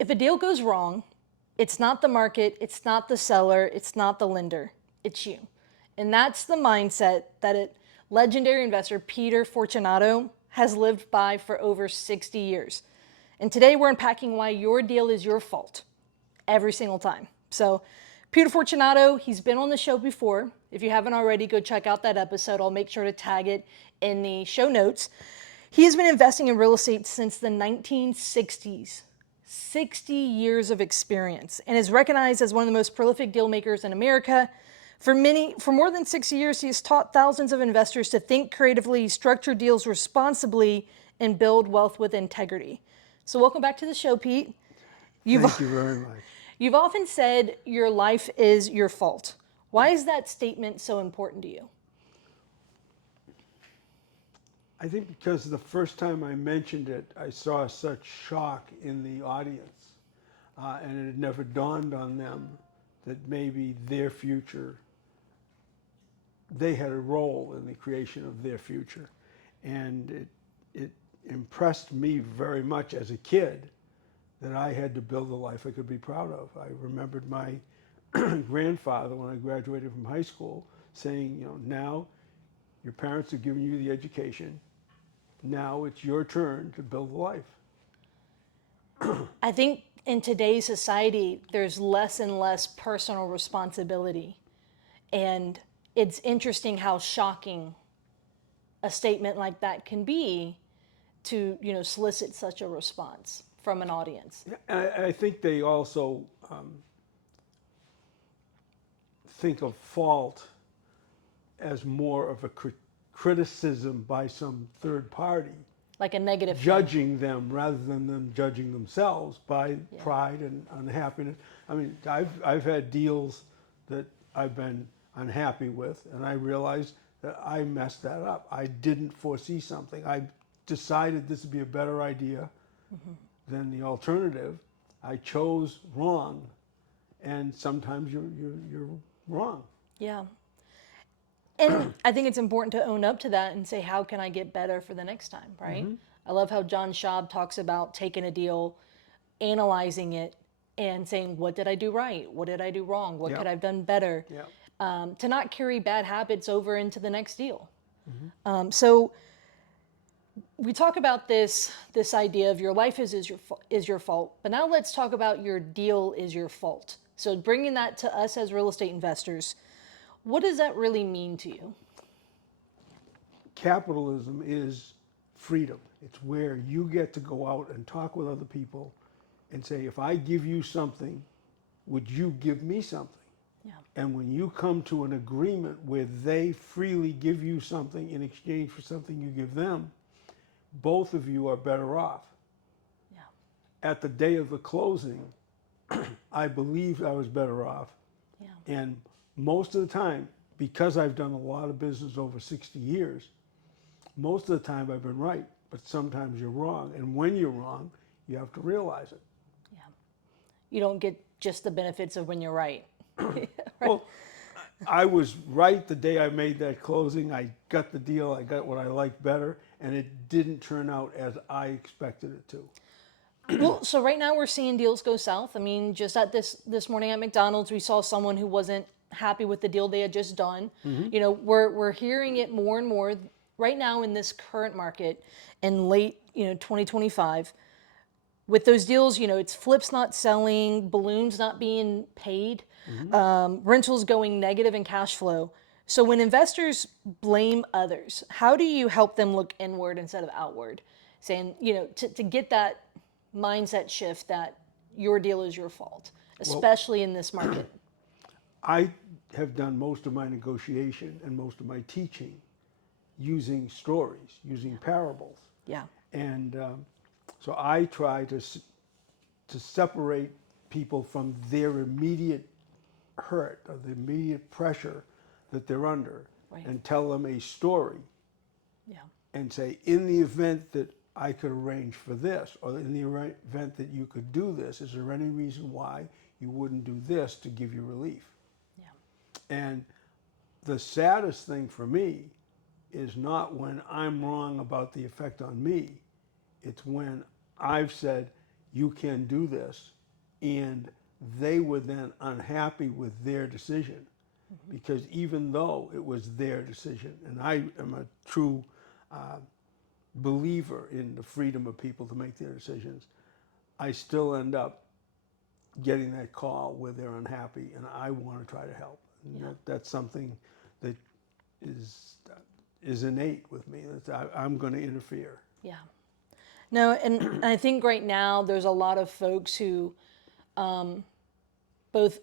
If a deal goes wrong, it's not the market, it's not the seller, it's not the lender, it's you. And that's the mindset that legendary investor Peter Fortunato has lived by for over 60 years. And today we're unpacking why your deal is your fault every single time. So, Peter Fortunato, he's been on the show before. If you haven't already, go check out that episode. I'll make sure to tag it in the show notes. He has been investing in real estate since the 1960s. 60 years of experience, and is recognized as one of the most prolific deal makers in America. For more than 60 years, he has taught thousands of investors to think creatively, structure deals responsibly, and build wealth with integrity. So welcome back to the show, Pete. Thank you very much. You've often said your life is your fault. Why is that statement so important to you? I think because the first time I mentioned it, I saw such shock in the audience, and it had never dawned on them that maybe their future, they had a role in the creation of their future. And it impressed me very much as a kid that I had to build a life I could be proud of. I remembered my grandfather when I graduated from high school saying, now your parents have given you the education. Now it's your turn to build a life. I think in today's society, there's less and less personal responsibility. And it's interesting how shocking a statement like that can be to, solicit such a response from an audience. I think they also think of fault as more of a criticism by some third party, Like a negative judging them rather than them judging themselves by pride and unhappiness. I mean, I've had deals that I've been unhappy with, and I realized that I messed that up. I didn't foresee something. I decided this would be a better idea than the alternative. I chose wrong, and sometimes you're wrong. Yeah. And I think it's important to own up to that and say, how can I get better for the next time, right? I love how John Schaub talks about taking a deal, analyzing it, and saying, what did I do right? What did I do wrong? What could I have done better? To not carry bad habits over into the next deal. So we talk about this idea of your life is your fault, but now let's talk about your deal is your fault. So bringing that to us as real estate investors, what does that really mean to you? Capitalism is freedom. It's where you get to go out and talk with other people and say, if I give you something, would you give me something? Yeah. And when you come to an agreement where they freely give you something in exchange for something you give them, both of you are better off. Yeah. At the day of the closing, I believed I was better off. Yeah. And most of the time, because I've done a lot of business over 60 years, most of the time I've been right, but sometimes you're wrong. And when you're wrong, you have to realize it. Yeah. You don't get just the benefits of when you're right. Right. Well, I was right the day I made that closing. I got the deal. I got what I liked better, and it didn't turn out as I expected it to. Well, so right now we're seeing deals go south. I mean, just at this morning at McDonald's, we saw someone who wasn't happy with the deal they had just done. We're hearing it more and more right now in this current market in late 2025. With those deals, it's flips not selling, balloons not being paid, rentals going negative in cash flow. So when investors blame others, how do you help them look inward instead of outward? Saying, to get that mindset shift that your deal is your fault, especially in this market. I have done most of my negotiation and most of my teaching using stories, using parables. Yeah. And so I try to separate people from their immediate hurt or the immediate pressure that they're under, Right. and tell them a story Yeah. and say, in the event that I could arrange for this, or in the event that you could do this, is there any reason why you wouldn't do this to give you relief? Yeah. And the saddest thing for me is not when I'm wrong about the effect on me. It's when I've said, you can do this. And they were then unhappy with their decision because even though it was their decision, and I am a true believer in the freedom of people to make their decisions, I still end up getting that call where they're unhappy, and I want to try to help. And that's something that is innate with me. I'm going to interfere. Yeah. No, and I think right now there's a lot of folks who, both,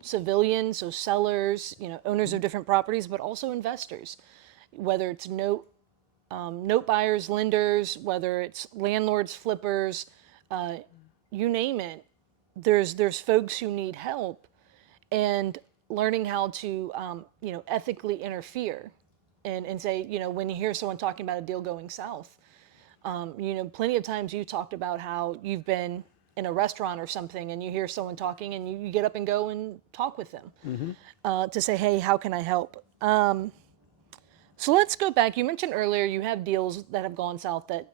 civilians, so sellers, owners of different properties, but also investors, whether it's note buyers, lenders, whether it's landlords, flippers, you name it. There's folks who need help, and learning how to ethically interfere, and say, when you hear someone talking about a deal going south, plenty of times you talked about how you've been in a restaurant or something and you hear someone talking and you get up and go and talk with them to say, hey, how can I help? So let's go back. You mentioned earlier you have deals that have gone south that,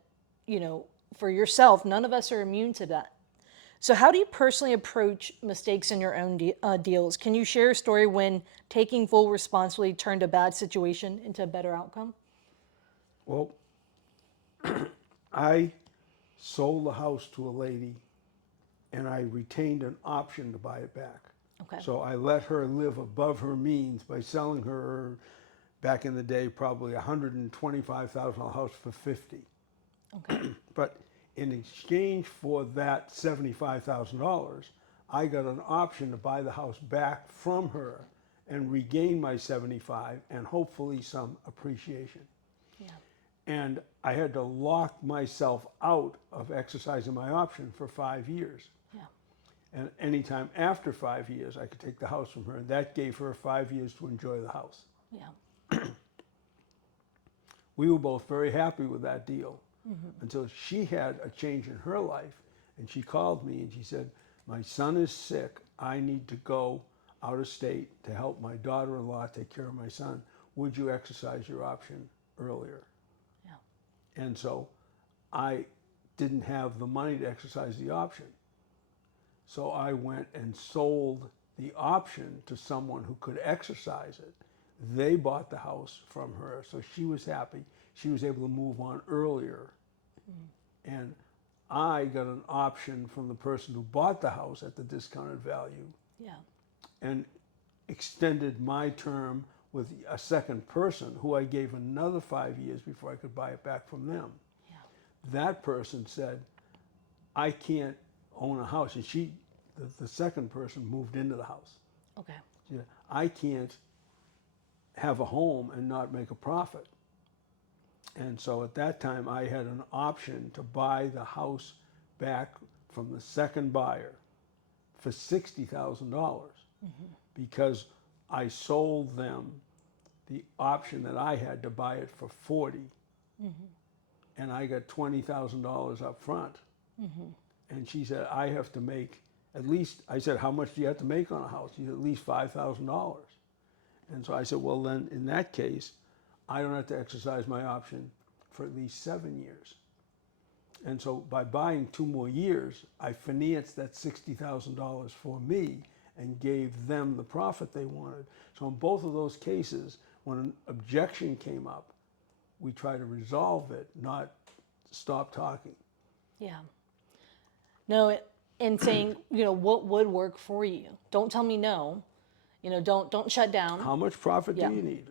for yourself, none of us are immune to that. So how do you personally approach mistakes in your own deals? Can you share a story when taking full responsibility turned a bad situation into a better outcome? Well, I sold the house to a lady and I retained an option to buy it back. Okay. So I let her live above her means by selling her, back in the day, probably $125,000 house for 50. Okay. But in exchange for that $75,000, I got an option to buy the house back from her and regain my 75 and hopefully some appreciation. Yeah. And I had to lock myself out of exercising my option for 5 years. Yeah. And anytime after 5 years, I could take the house from her. And that gave her 5 years to enjoy the house. Yeah. We were both very happy with that deal until she had a change in her life. And she called me and she said, my son is sick. I need to go out of state to help my daughter-in-law take care of my son. Would you exercise your option earlier? Yeah. And so I didn't have the money to exercise the option. So I went and sold the option to someone who could exercise it. They bought the house from her, so she was happy. She was able to move on earlier. And I got an option from the person who bought the house at the discounted value Yeah. and extended my term with a second person who I gave another 5 years before I could buy it back from them. Yeah. That person said, I can't own a house. And the second person moved into the house. Okay. She said, I can't have a home and not make a profit. And so at that time, I had an option to buy the house back from the second buyer for $60,000 because I sold them the option that I had to buy it for 40, and I got $20,000 up front. And she said, I have to make at least, I said, how much do you have to make on a house? She said, at least $5,000. And so I said, well, then in that case, I don't have to exercise my option for at least 7 years. And so by buying 2 more years, I financed that $60,000 for me and gave them the profit they wanted. So in both of those cases, when an objection came up, we try to resolve it, not stop talking. Yeah. No, and saying, what would work for you? Don't tell me no. Don't shut down. How much profit Yeah. do you need?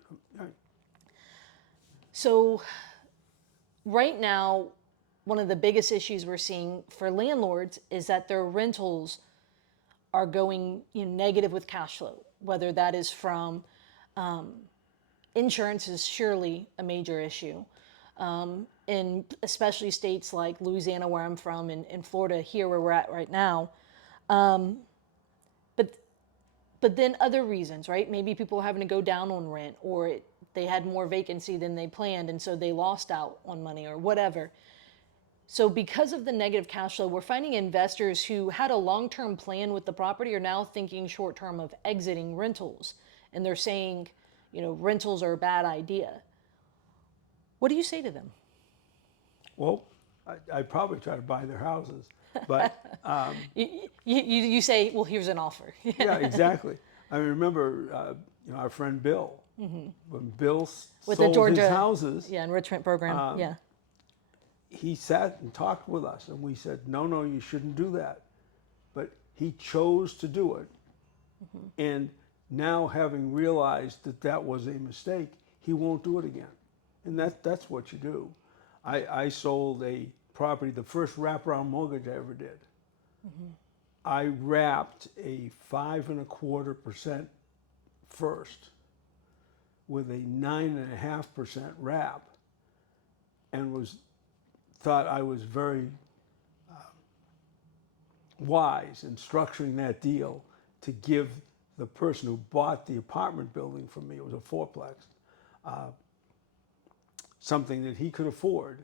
So right now, one of the biggest issues we're seeing for landlords is that their rentals are going negative with cash flow, whether that is from insurance is surely a major issue. In especially states like Louisiana, where I'm from, and Florida, here where we're at right now. But then other reasons, right? Maybe people are having to go down on rent, or they had more vacancy than they planned, and so they lost out on money or whatever. So because of the negative cash flow, we're finding investors who had a long-term plan with the property are now thinking short-term of exiting rentals. And they're saying, rentals are a bad idea. What do you say to them? Well, I probably try to buy their houses. But You say, well, here's an offer. yeah, exactly. I remember, our friend Bill, when Bill With the sold his Georgia, houses, yeah, enrichment program. Yeah. he sat and talked with us, and we said, no, no, you shouldn't do that. But he chose to do it. And now, having realized that that was a mistake, he won't do it again. And that's what you do. I sold a property, the first wraparound mortgage I ever did. I wrapped a 5.25% first with a 9.5% wrap, and thought I was very wise in structuring that deal to give the person who bought the apartment building from me, it was a fourplex, something that he could afford.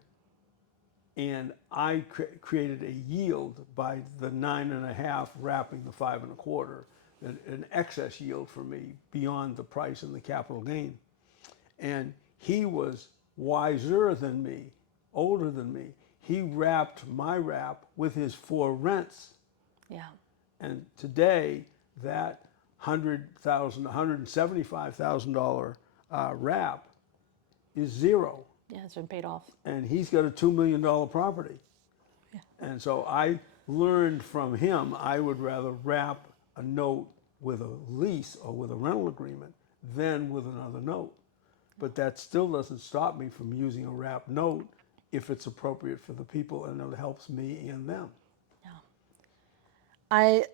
And I created a yield by the 9.5 wrapping the 5.25, an excess yield for me beyond the price and the capital gain. And he was wiser than me, older than me. He wrapped my wrap with his 4 rents. Yeah. And today, that $175,000 wrap is zero. Yeah, it's been paid off. And he's got a $2 million property. Yeah. And so I learned from him I would rather wrap a note with a lease or with a rental agreement than with another note. But that still doesn't stop me from using a wrap note if it's appropriate for the people and it helps me and them. I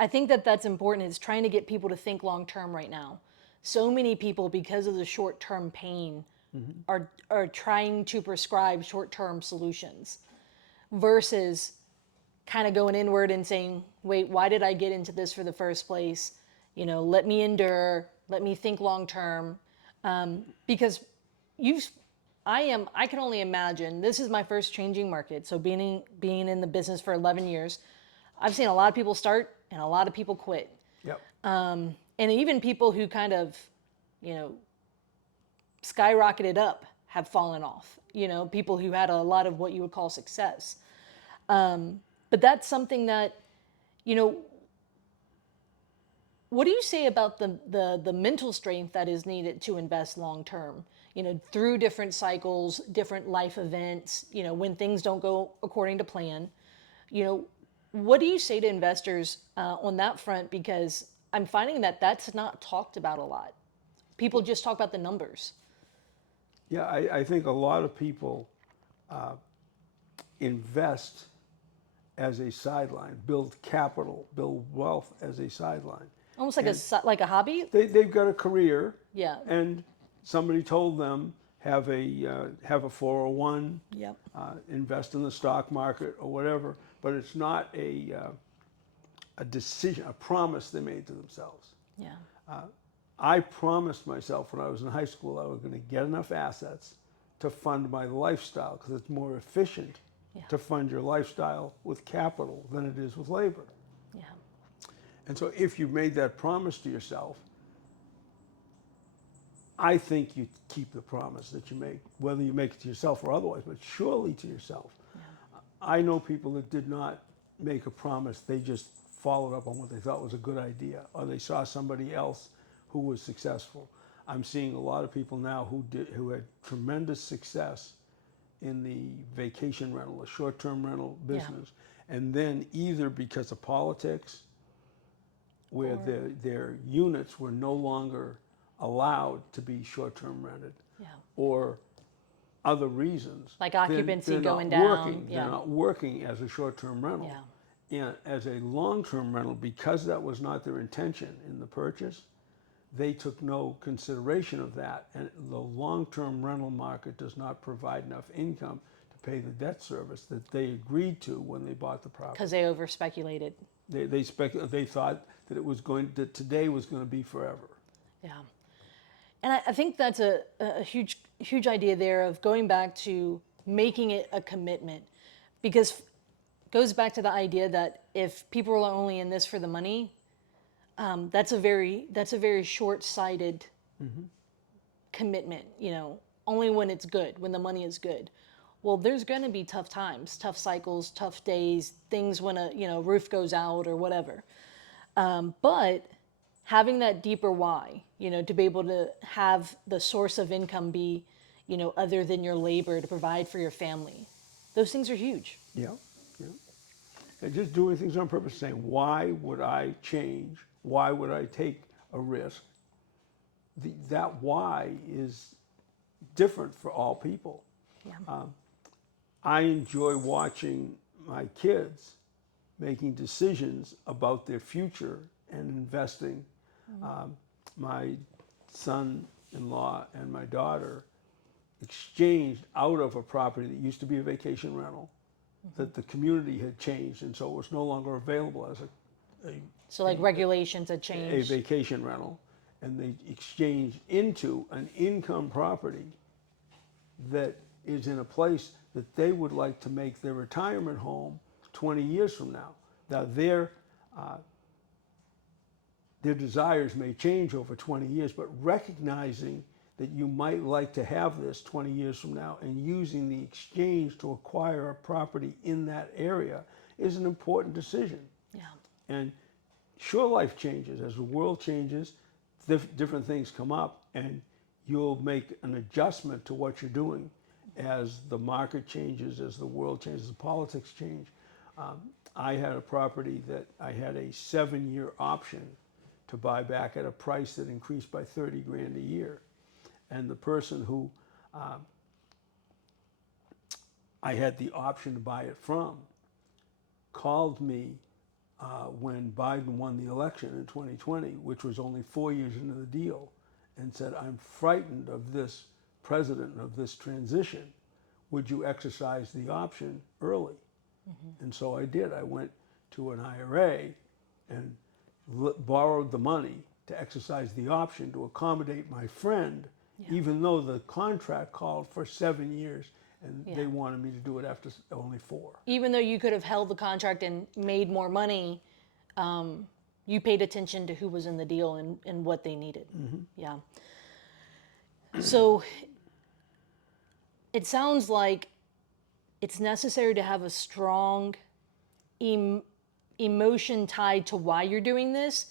I think that that's important. Is trying to get people to think long term right now. So many people, because of the short term pain, are trying to prescribe short term solutions versus kind of going inward and saying, wait, why did I get into this for the first place? Let me endure, let me think long term. Because you've, I can only imagine, this is my first changing market. So being in the business for 11 years, I've seen a lot of people start and a lot of people quit. Yep. And even people who kind of, you know, skyrocketed up have fallen off. People who had a lot of what you would call success. But that's something that, you know, what do you say about the mental strength that is needed to invest long term? Through different cycles, different life events, when things don't go according to plan. What do you say to investors on that front? Because I'm finding that that's not talked about a lot. People just talk about the numbers. Yeah, I think a lot of people invest as a sideline, build capital, build wealth as a sideline. Almost like like a hobby. They've got a career, Yeah. and somebody told them have a 401, Yep. invest in the stock market or whatever, but it's not a decision, a promise they made to themselves. Yeah. I promised myself when I was in high school I was going to get enough assets to fund my lifestyle because it's more efficient to fund your lifestyle with capital than it is with labor. Yeah. And so if you made that promise to yourself, I think you keep the promise that you make, whether you make it to yourself or otherwise, but surely to yourself. Yeah. I know people that did not make a promise, they just followed up on what they thought was a good idea, or they saw somebody else who was successful. I'm seeing a lot of people now who had tremendous success in the vacation rental, the short-term rental business, and then either because of politics, where their units were no longer allowed to be short-term rented, or other reasons, Like occupancy they're going not down. working. They're not working as a short-term rental. And as a long-term rental, because that was not their intention in the purchase, they took no consideration of that. And the long-term rental market does not provide enough income to pay the debt service that they agreed to when they bought the property. Because they over speculated. They thought that today was going to be forever. Yeah. And I think that's a huge idea there of going back to making it a commitment, because it goes back to the idea that if people are only in this for the money, that's a very short-sighted commitment. Only when it's good, when the money is good. well, there's going to be tough times, tough cycles, tough days, things when a roof goes out or whatever. But having that deeper why, to be able to have the source of income be, other than your labor to provide for your family, those things are huge. Yeah, yeah. And just doing things on purpose, saying, why would I change? Why would I take a risk? That why is different for all people. Yeah. I enjoy watching my kids making decisions about their future and investing. My son-in-law and my daughter exchanged out of a property that used to be a vacation rental, that the community had changed, and so it was no longer available as So like regulations had a changed. vacation rental, and they exchanged into an income property that is in a place that they would like to make their retirement home 20 years from now. Now, their desires may change over 20 years, but recognizing that you might like to have this 20 years from now and using the exchange to acquire a property in that area is an important decision. Yeah. And sure, life changes. As the world changes, different things come up, and you'll make an adjustment to what you're doing as the market changes, as the world changes, the politics change. I had a property that I had a 7-year option to buy back at a price that increased by 30 grand a year. And the person who I had the option to buy it from called me when Biden won the election in 2020, which was only 4 years into the deal, and said, I'm frightened of this president and of this transition. Would you exercise the option early? And so I did. I went to an IRA and borrowed the money to exercise the option to accommodate my friend, even though the contract called for 7 years and they wanted me to do it after only 4. Even though you could have held the contract and made more money, you paid attention to who was in the deal and what they needed. Yeah. So it sounds like it's necessary to have a strong emotion tied to why you're doing this,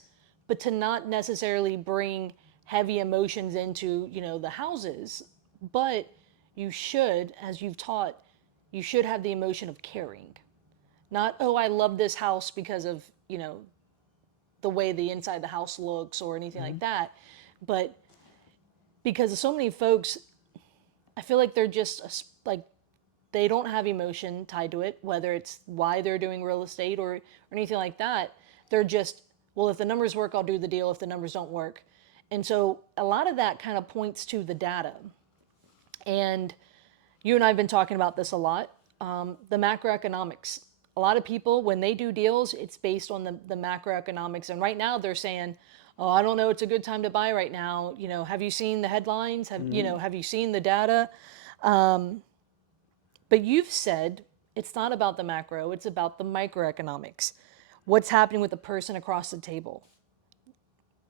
but to not necessarily bring heavy emotions into, the houses. But you should, as you've taught, you should have the emotion of caring. Not, oh, I love this house because of, the way the inside of the house looks or anything like that. But because so many folks, I feel like they're just like, they don't have emotion tied to it, whether it's why they're doing real estate or anything like that. They're just, well, if the numbers work, I'll do the deal. If the numbers don't work. And so a lot of that kind of points to the data. And you and I have been talking about this a lot. The macroeconomics. A lot of people, when they do deals, it's based on the macroeconomics. And right now they're saying, oh, I don't know, it's a good time to buy right now. Have you seen the headlines? Have you seen the data? But you've said it's not about the macro, it's about the microeconomics. What's happening with the person across the table?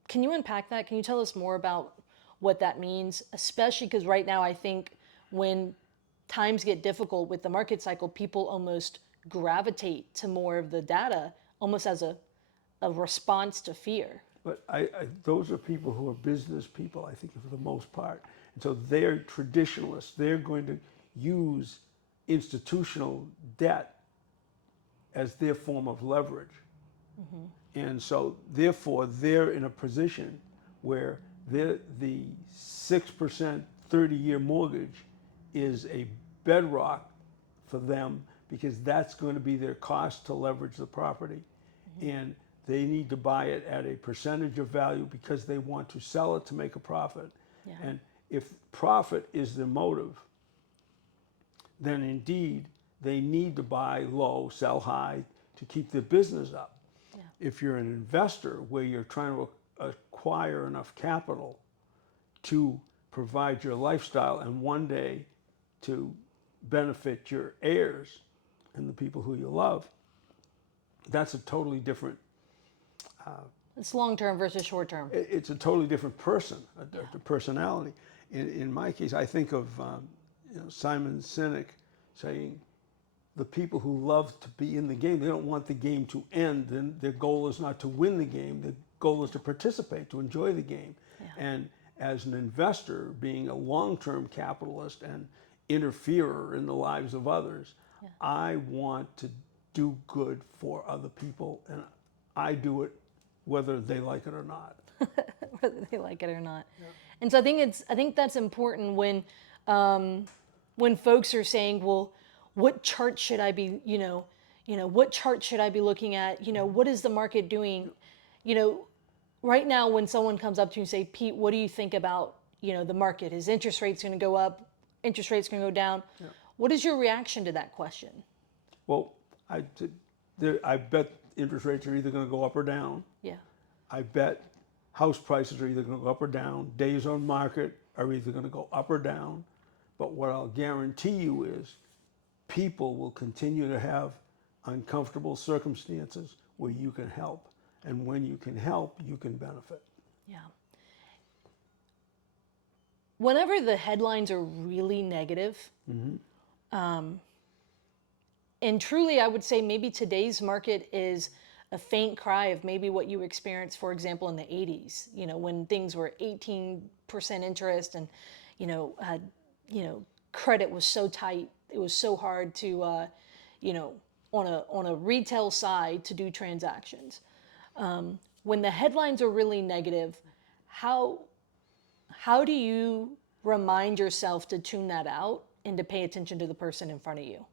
Can you unpack that? Can you tell us more about what that means? Especially because right now I think when times get difficult with the market cycle, people almost gravitate to more of the data almost as a response to fear. But those are people who are business people, I think, for the most part. And so they're traditionalists. They're going to use institutional debt as their form of leverage. And so, therefore, they're in a position where the 6% 30-year mortgage is a bedrock for them because that's going to be their cost to leverage the property. And they need to buy it at a percentage of value because they want to sell it to make a profit. Yeah. And if profit is their motive, then indeed they need to buy low, sell high to keep their business up. Yeah. If you're an investor where you're trying to acquire enough capital to provide your lifestyle and one day to benefit your heirs and the people who you love, that's a totally different. It's long term versus short term. It's a totally different person, a personality. In my case, I think of Simon Sinek saying the people who love to be in the game, they don't want the game to end. And their goal is not to win the game. The goal is to participate, to enjoy the game. Yeah. And as an investor, being a long-term capitalist and interferer in the lives of others, Yeah. I want to do good for other people, and I do it whether they like it or not. Whether they like it or not. Yeah. And so I think that's important when folks are saying, well, what chart should I be, what chart should I be looking at? What is the market doing? Right now when someone comes up to you and say, Pete, what do you think about, the market? Is interest rates going to go up? Interest rates going to go down? Yeah. What is your reaction to that question? Well, I bet interest rates are either going to go up or down. Yeah. I bet house prices are either going to go up or down. Days on market are either going to go up or down. But what I'll guarantee you is people will continue to have uncomfortable circumstances where you can help. And when you can help, you can benefit. Yeah. Whenever the headlines are really negative, and truly, I would say maybe today's market is a faint cry of maybe what you experienced, for example, in the 80s, when things were 18% interest and, credit was so tight. It was so hard to, on a retail side to do transactions. When the headlines are really negative, how do you remind yourself to tune that out and to pay attention to the person in front of you?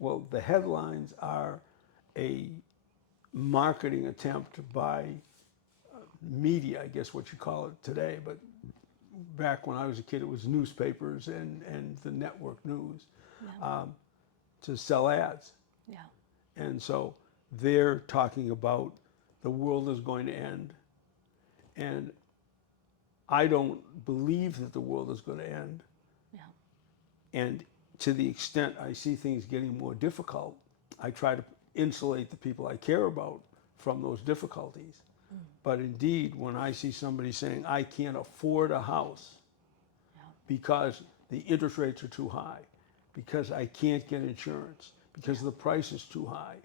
Well, the headlines are a marketing attempt by media, I guess what you call it today, but back when I was a kid, it was newspapers and the network news, Yeah. To sell ads. Yeah. And so they're talking about the world is going to end. And I don't believe that the world is going to end. Yeah. And to the extent I see things getting more difficult, I try to insulate the people I care about from those difficulties. But indeed, when I see somebody saying, I can't afford a house because the interest rates are too high, because I can't get insurance, because the price is too high,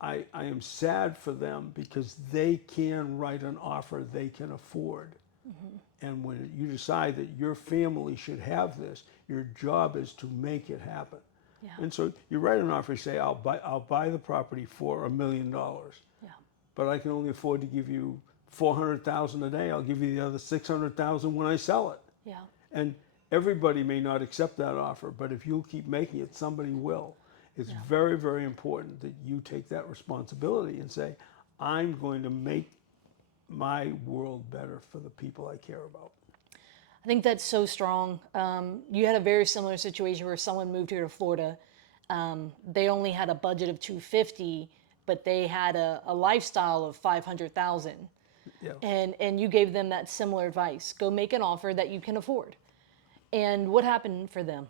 I am sad for them because they can write an offer they can afford. And when you decide that your family should have this, your job is to make it happen. Yeah. And so you write an offer, say, I'll buy the property for $1 million. Yeah. But I can only afford to give you $400,000 a day. I'll give you the other $600,000 when I sell it. Yeah. And everybody may not accept that offer, but if you'll keep making it, somebody will. It's very, very important that you take that responsibility and say, I'm going to make my world better for the people I care about. I think that's so strong. You had a very similar situation where someone moved here to Florida. They only had a budget of $250, but they had a lifestyle of $500,000. Yeah. And you gave them that similar advice. Go make an offer that you can afford. And what happened for them?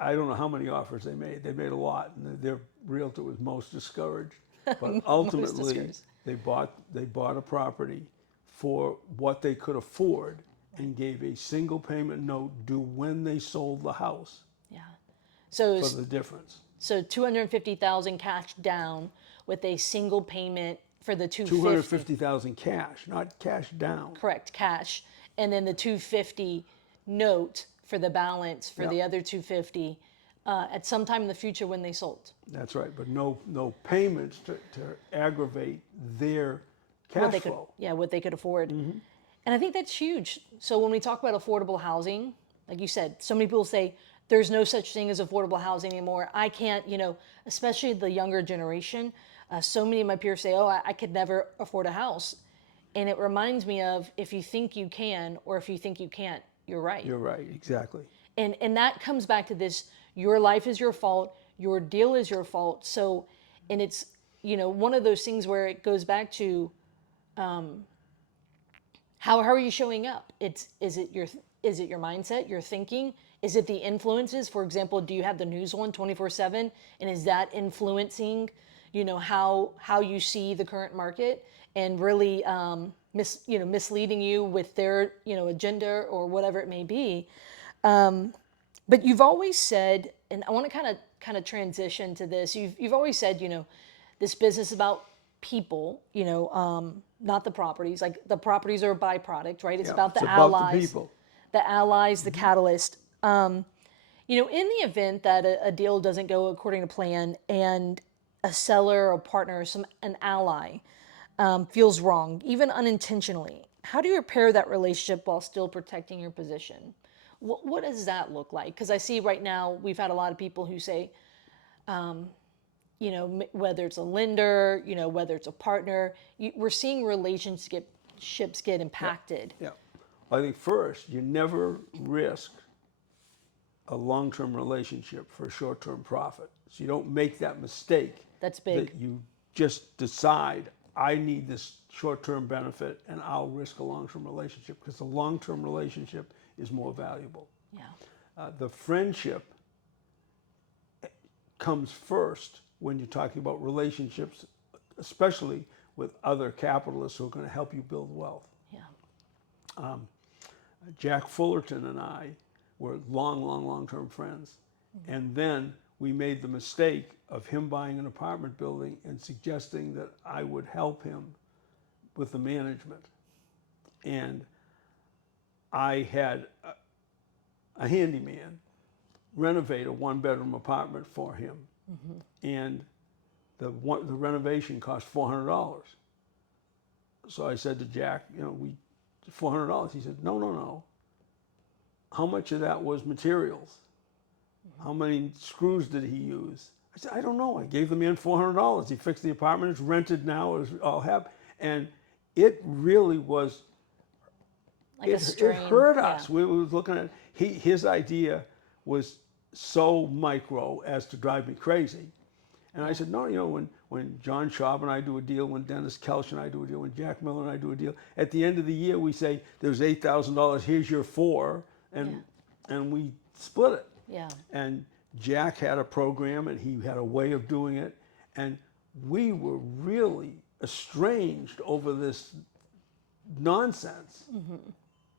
I don't know how many offers they made. They made a lot, and their realtor was most discouraged. But ultimately, they bought a property for what they could afford and gave a single payment note due when they sold the house. Yeah. So for the difference. So $250,000 cash down with a single payment for the $250,000. $250,000 cash, not cash down. Correct, cash, and then the $250,000 note for the balance for the other $250,000 at some time in the future when they sold. That's right, but no payments to aggravate their cash flow. What they could afford. Mm-hmm. And I think that's huge. So when we talk about affordable housing, like you said, so many people say there's no such thing as affordable housing anymore. I can't, especially the younger generation. So many of my peers say, oh, I could never afford a house. And it reminds me of, if you think you can or if you think you can't, you're right. You're right, exactly. And that comes back to this, your life is your fault, your deal is your fault. So, and it's, one of those things where it goes back to, how are you showing up? Is it your mindset, your thinking? Is it the influences? For example, do you have the news on 24/7, and is that influencing, how you see the current market and really misleading you with their agenda or whatever it may be? But you've always said, and I want to kind of kind of transition to this. You've always said, this business is about people, not the properties. Like the properties are a byproduct, right? It's Yeah, about it's the about the allies, people. the catalyst. In the event that a deal doesn't go according to plan and a seller or partner, an ally, feels wrong, even unintentionally, how do you repair that relationship while still protecting your position? What does that look like? Because I see right now we've had a lot of people who say, whether it's a lender, whether it's a partner, we're seeing relationships get impacted. Yeah. I think first, you never risk a long-term relationship for short-term profit. So you don't make that mistake. That's big. That you just decide, I need this short-term benefit and I'll risk a long-term relationship, because the long-term relationship is more valuable. Yeah. The friendship comes first when you're talking about relationships, especially with other capitalists who are going to help you build wealth. Yeah. Jack Fullerton and I were long-term friends. Mm-hmm. And then we made the mistake of him buying an apartment building and suggesting that I would help him with the management. And I had a handyman renovate a one-bedroom apartment for him. Mm-hmm. And the renovation cost $400. So I said to Jack, $400. He said, no. How much of that was materials? How many screws did he use? I said, I don't know. I gave the man $400. He fixed the apartment. It's rented now. It's all happy. And it really was, Like a strain. it hurt us. Yeah. We were looking at, his idea was so micro as to drive me crazy. And I said, no, when John Schaub and I do a deal, when Dennis Kelch and I do a deal, when Jack Miller and I do a deal, at the end of the year we say, there's $8,000, here's your $4,000, and we split it. Yeah. And Jack had a program and he had a way of doing it, and we were really estranged over this nonsense. Mm-hmm.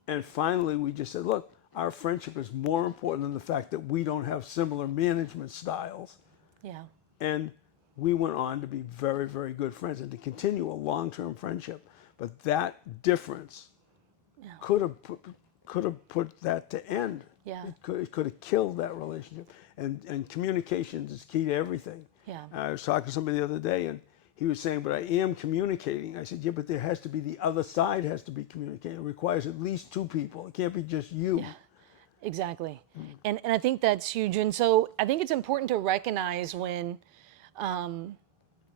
And finally we just said, look, our friendship is more important than the fact that we don't have similar management styles. Yeah. And we went on to be very, very good friends and to continue a long-term friendship. But that difference could have put that to end. Yeah. It could have killed that relationship. And communications is key to everything. Yeah. I was talking to somebody the other day, and he was saying, but I am communicating. I said, yeah, but there has to be, the other side has to be communicating. It requires at least two people. It can't be just you. Yeah. Exactly. And I think that's huge. And so I think it's important to recognize when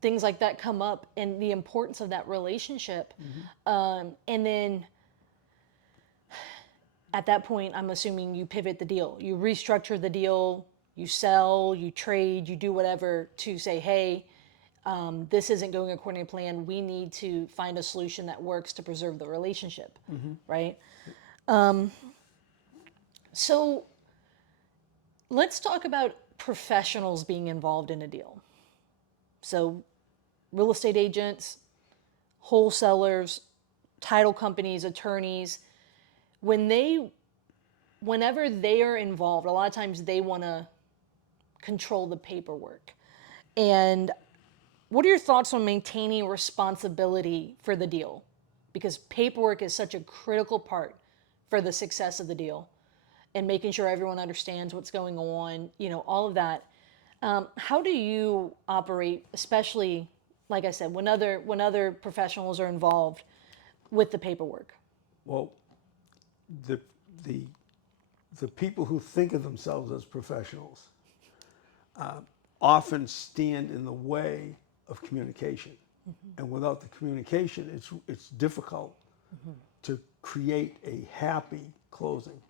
things like that come up and the importance of that relationship. Mm-hmm. And then at that point, I'm assuming you pivot the deal. You restructure the deal, you sell, you trade, you do whatever to say, hey, this isn't going according to plan. We need to find a solution that works to preserve the relationship, mm-hmm. right? So let's talk about professionals being involved in a deal. So real estate agents, wholesalers, title companies, attorneys, whenever they are involved, a lot of times they want to control the paperwork. And what are your thoughts on maintaining responsibility for the deal? Because paperwork is such a critical part for the success of the deal. And making sure everyone understands what's going on, all of that. How do you operate, especially, like I said, when other professionals are involved with the paperwork? Well, the people who think of themselves as professionals often stand in the way of communication. Mm-hmm. And without the communication, it's difficult mm-hmm. to create a happy closing.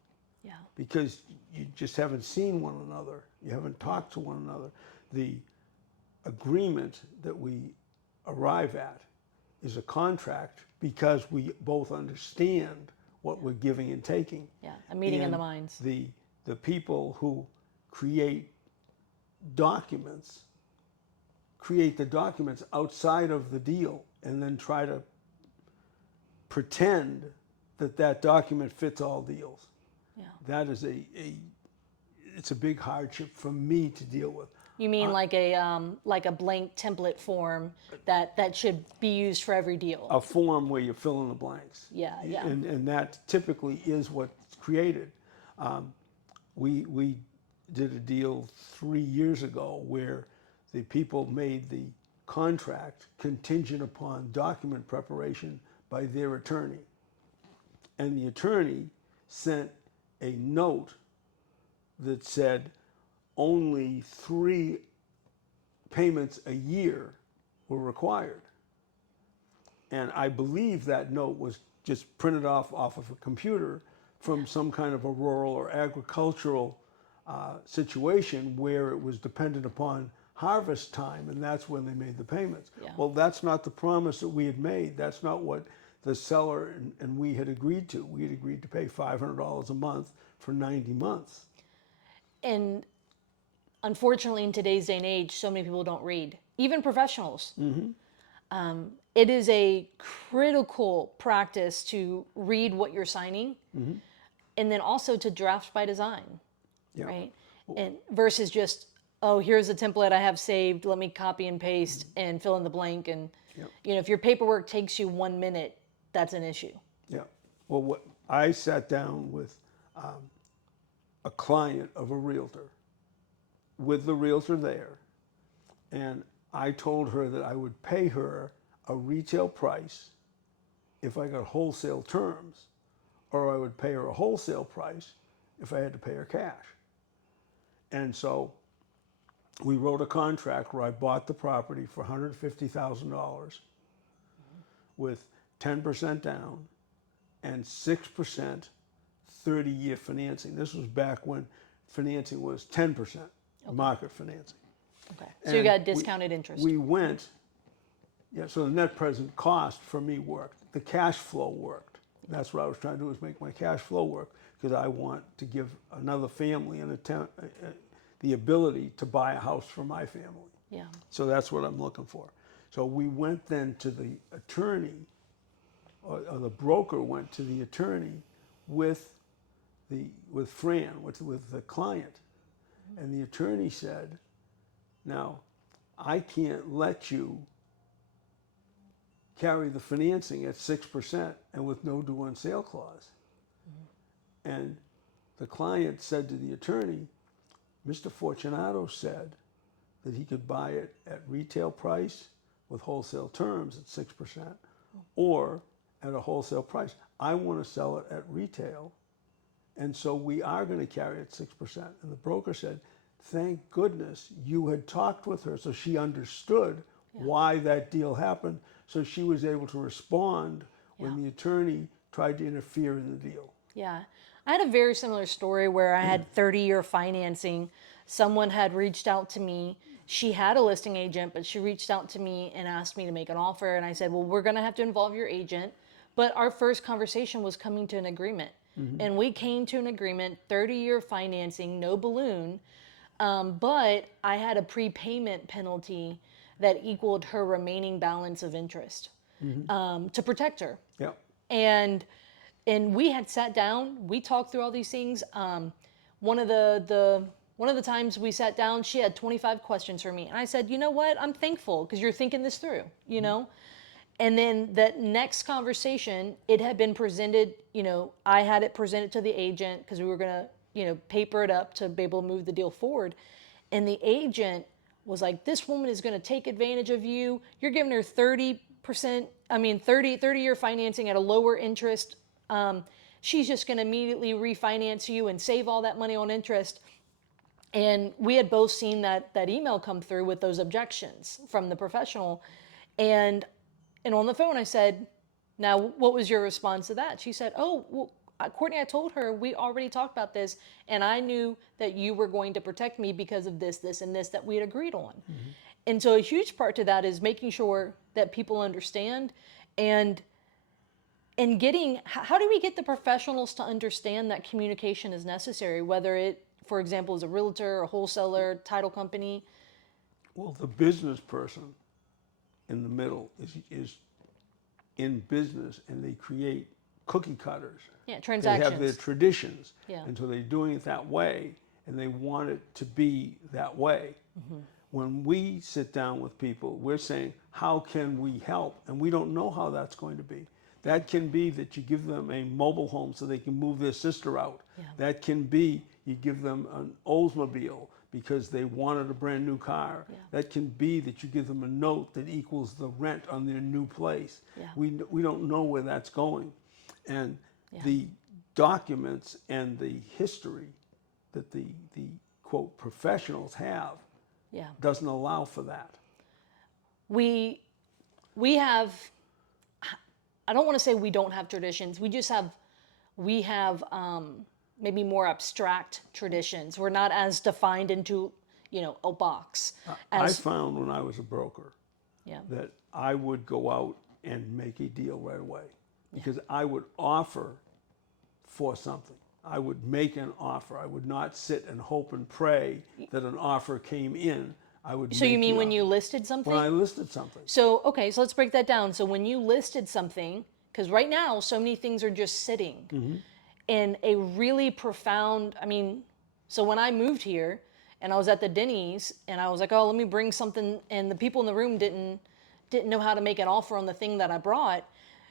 Yeah. Because you just haven't seen one another. You haven't talked to one another. The agreement that we arrive at is a contract because we both understand what we're giving and taking. Yeah, a meeting in the minds. The people who create the documents outside of the deal and then try to pretend that document fits all deals. Yeah. That is it's a big hardship for me to deal with. You mean like a blank template form that should be used for every deal? A form where you fill in the blanks. Yeah, yeah. And that typically is what's created. We did a deal 3 years ago where the people made the contract contingent upon document preparation by their attorney. And the attorney sent a note that said only 3 payments a year were required. And I believe that note was just printed off of a computer from some kind of a rural or agricultural situation where it was dependent upon harvest time, and that's when they made the payments. Yeah. Well, that's not the promise that we had made. That's not what the seller and we had agreed to. We had agreed to pay $500 a month for 90 months. And unfortunately, in today's day and age, so many people don't read, even professionals. It is a critical practice to read what you're signing, and then also to draft by design, Yeah. right? And versus just, oh, here's a template I have saved, let me copy and paste and fill in the blank. And you know, if your paperwork takes you 1 minute, that's an issue. Yeah. Well, I sat down with a client of a realtor, with the realtor there, and I told her that I would pay her a retail price if I got wholesale terms, or I would pay her a wholesale price if I had to pay her cash. And so we wrote a contract where I bought the property for $150,000 with 10% down and 6% 30-year financing. This was back when financing was 10%, market financing. Okay. So you got discounted interest. We went, so the net present cost for me worked. The cash flow worked. That's what I was trying to do, is make my cash flow work, because I want to give another family the ability to buy a house for my family. Yeah. So that's what I'm looking for. So we went then to the attorney, or the broker went to the attorney with Fran, with the client. And the attorney said, now, I can't let you carry the financing at 6% and with no due on sale clause. And the client said to the attorney, Mr. Fortunato said that he could buy it at retail price with wholesale terms at 6% or at a wholesale price. I want to sell it at retail, and so we are going to carry it 6%. And the broker said, thank goodness you had talked with her so she understood why that deal happened, so she was able to respond when the attorney tried to interfere in the deal. Yeah. I had a very similar story where I had 30-year financing. Someone had reached out to me. She had a listing agent, but she reached out to me and asked me to make an offer. And I said, well, we're going to have to involve your agent. But our first conversation was coming to an agreement. And we came to an agreement, 30-year financing, no balloon. But I had a prepayment penalty that equaled her remaining balance of interest to protect her. Yeah. And we had sat down, we talked through all these things. One of the times we sat down, she had 25 questions for me. And I said, you know what? I'm thankful because you're thinking this through, you know? And then that next conversation, it had been presented, you know, I had it presented to the agent because we were going to, you know, paper it up to be able to move the deal forward. And the agent was like, this woman is going to take advantage of you. You're giving her 30-year financing at a lower interest. She's just going to immediately refinance you and save all that money on interest. And we had both seen that email come through with those objections from the professional. And on the phone, I said, now, what was your response to that? She said, oh, well, Courtney, I told her we already talked about this, and I knew that you were going to protect me because of this, this, and this that we had agreed on. And so a huge part to that is making sure that people understand and getting, how do we get the professionals to understand that communication is necessary, whether it, for example, is a realtor, a wholesaler, title company? Well, the business person in the middle is in business, and they create cookie cutters. Yeah, They transactions. have their traditions. Yeah. And so they're doing it that way, and they want it to be that way. when we sit down with people, we're saying, how can we help? And we don't know how that's going to be. That can be that you give them a mobile home so they can move their sister out. Yeah. That can be you give them an Oldsmobile because they wanted a brand new car. Yeah. That can be that you give them a note that equals the rent on their new place. Yeah. We don't know where that's going. And Yeah. the documents and the history that the quote professionals have Yeah. doesn't allow for that. We have, I don't want to say we don't have traditions. We have maybe more abstract traditions. We're not as defined into, a box I as, found when I was a broker yeah, that I would go out and make a deal right away because I would offer for something. I would make an offer. I would not sit and hope and pray that an offer came in. I would so make you mean the when offer. you listed something? When I listed something. So, okay, so let's break that down. So when you listed something, because right now so many things are just sitting in a really profound, so when I moved here and I was at the Denny's and I was like, oh, let me bring something, and the people in the room didn't know how to make an offer on the thing that I brought,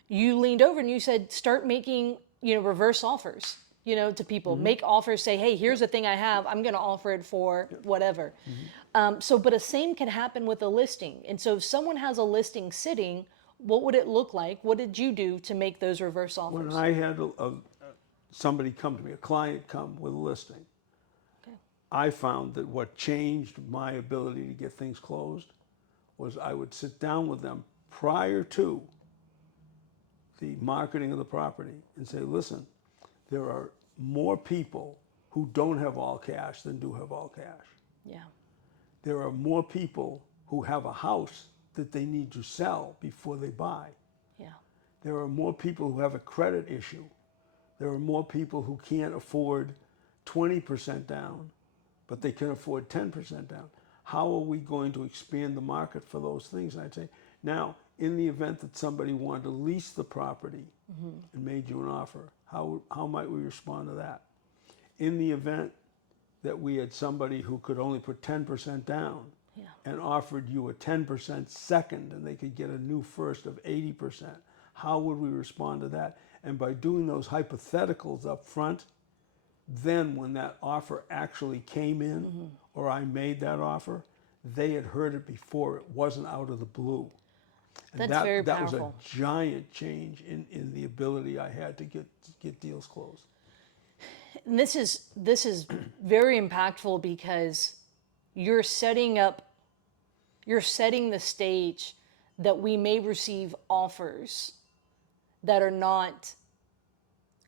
you leaned over and you said, start making, reverse offers, to people. Make offers, say, hey, here's the thing I have. I'm going to offer it for whatever. But the same can happen with a listing. And so if someone has a listing sitting, what would it look like? What did you do to make those reverse offers? When I had somebody come to me, a client come with a listing, Okay. I found that what changed my ability to get things closed was I would sit down with them prior to the marketing of the property and say, listen, there are more people who don't have all cash than do have all cash. Yeah. There are more people who have a house that they need to sell before they buy. Yeah. There are more people who have a credit issue. There are more people who can't afford 20% down, but they can afford 10% down. How are we going to expand the market for those things? And I'd say, now, in the event that somebody wanted to lease the property and made you an offer, how might we respond to that? In the event that we had somebody who could only put 10% down Yeah. and offered you a 10% second and they could get a new first of 80%, how would we respond to that? And by doing those hypotheticals up front, then when that offer actually came in or I made that offer, they had heard it before. It wasn't out of the blue. And That's very that was a powerful. giant change in the ability I had to get deals closed. And this is very impactful because you're setting the stage that we may receive offers that are not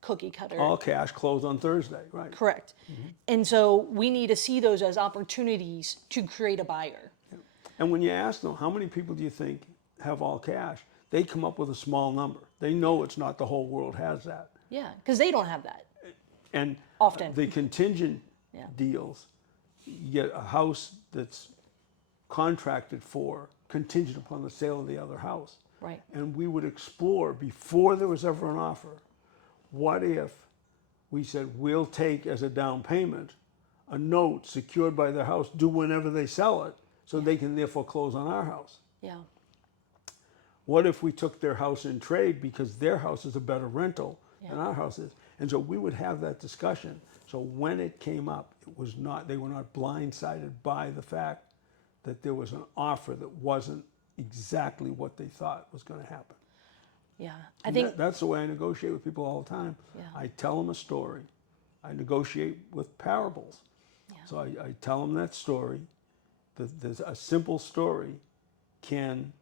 cookie cutter. All cash closed on Thursday, right? Correct. And so we need to see those as opportunities to create a buyer. And when you ask them, how many people do you think have all cash? They come up with a small number. They know it's not the whole world has that. Yeah, because they don't have that. And Often. the contingent Yeah. deals, you get a house that's contracted for contingent upon the sale of the other house. Right. And we would explore before there was ever an offer, what if we said, we'll take as a down payment a note secured by their house due whenever they sell it, so they can therefore close on our house. Yeah. What if we took their house in trade because their house is a better rental than Yeah. our house is? And so we would have that discussion. So when it came up, they were not blindsided by the fact that there was an offer that wasn't exactly what they thought was going to happen. Yeah. That's the way I negotiate with people all the time. Yeah. I tell them a story. I negotiate with parables. Yeah. So I tell them that story. There's a simple story can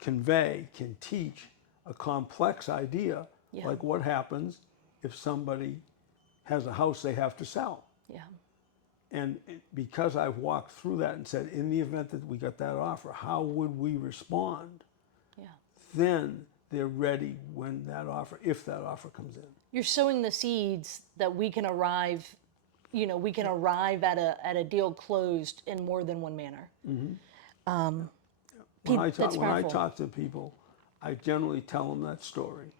convey, can teach a complex idea, Yeah. like what happens if somebody has a house they have to sell. Yeah. And because I've walked through that and said, in the event that we got that offer, how would we respond? Yeah. Then they're ready when that offer, if that offer comes in. You're sowing the seeds that we can arrive at a deal closed in more than one manner. When I That's powerful. talk to people, I generally tell them that story.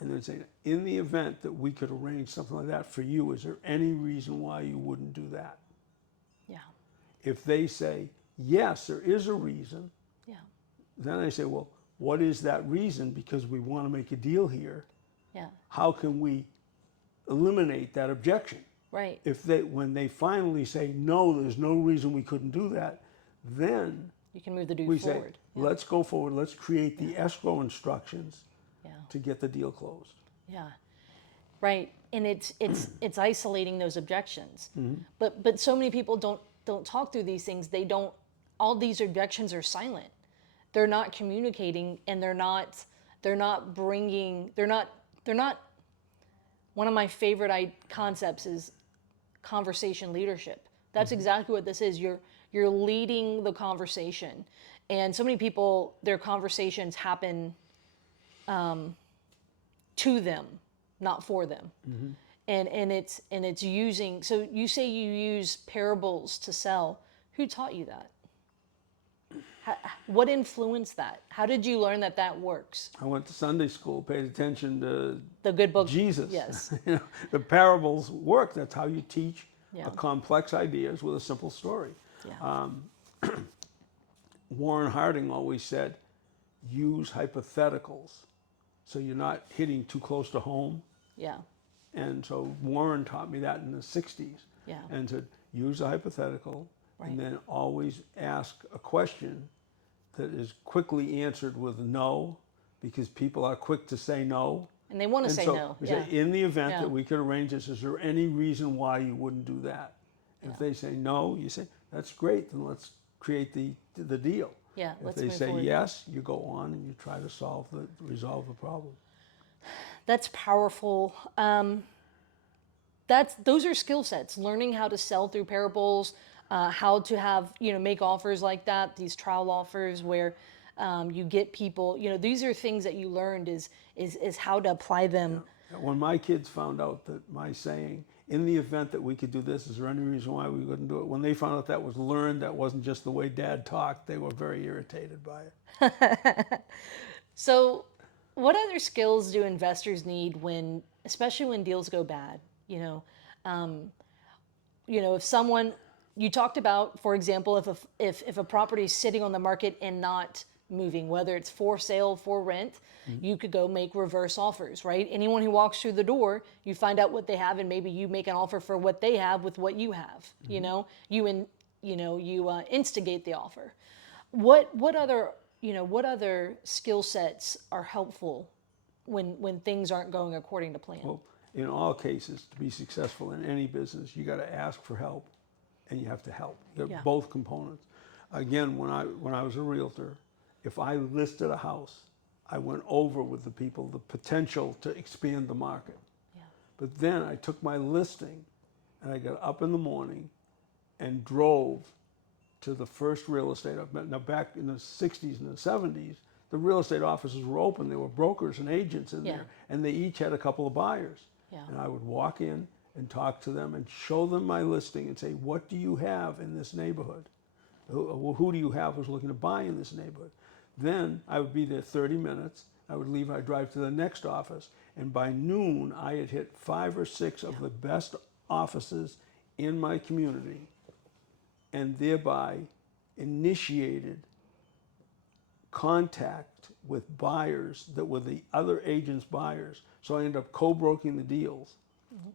And then say, in the event that we could arrange something like that for you, is there any reason why you wouldn't do that? Yeah. If they say, yes, there is a reason, Yeah. then I say, well, what is that reason? Because we want to make a deal here. Yeah. How can we eliminate that objection? Right. When they finally say, no, there's no reason we couldn't do that, then You can move the dude we say, forward. Yeah. let's go forward, let's create the escrow instructions Yeah. to get the deal closed. Yeah. Right. And it's isolating those objections. Mm-hmm. But so many people don't talk through these things. They don't. All these objections are silent. They're not communicating, and they're not bringing. They're not. One of my favorite concepts is conversation leadership. That's exactly what this is. You're leading the conversation, and so many people, their conversations happen to them, not for them. And it's using. So you say you use parables to sell. Who taught you that? What influenced that? How did you learn that that works? I went to Sunday school, paid attention to The good book. Jesus. Yes. You know, the parables work. That's how you teach Yeah. complex ideas with a simple story. Yeah. Warren Harding always said, use hypotheticals so you're not hitting too close to home. Yeah. And so Warren taught me that in the 60s. Yeah. And said, use a hypothetical Right. and then always ask a question that is quickly answered with no, because people are quick to say no. And they want to And say so no. we Yeah. say, in the event Yeah. that we could arrange this, is there any reason why you wouldn't do that? If they say no, you say, that's great, then let's create the deal. Yeah, If let's they move say forward. yes, you go on and you try to resolve the problem. That's powerful. Those are skill sets. Learning how to sell through parables, how to have make offers like that. These trial offers where you get people. These are things that you learned is how to apply them. When my kids found out that my saying, in the event that we could do this, is there any reason why we couldn't do it? When they found out that was learned, that wasn't just the way Dad talked, they were very irritated by it. So, what other skills do investors need especially when deals go bad? If someone you talked about, for example, if a property is sitting on the market and not moving, whether it's for sale, for rent, you could go make reverse offers, right? Anyone who walks through the door, you find out what they have, and maybe you make an offer for what they have with what you have. You instigate the offer. What other skill sets are helpful when things aren't going according to plan? Well, in all cases, to be successful in any business, you got to ask for help, and you have to help. You have Yeah. both components. Again, when I was a realtor, if I listed a house, I went over with the people the potential to expand the market. Yeah. But then I took my listing, and I got up in the morning and drove to the first real estate. Now, back in the 60s and the 70s, the real estate offices were open. There were brokers and agents in Yeah. there, and they each had a couple of buyers. Yeah. And I would walk in and talk to them and show them my listing and say, what do you have in this neighborhood? Who do you have who's looking to buy in this neighborhood? Then I would be there 30 minutes. I would leave, I'd drive to the next office. And by noon, I had hit 5 or 6 of the best offices in my community, and thereby initiated contact with buyers that were the other agents' buyers. So I ended up co-broking the deals,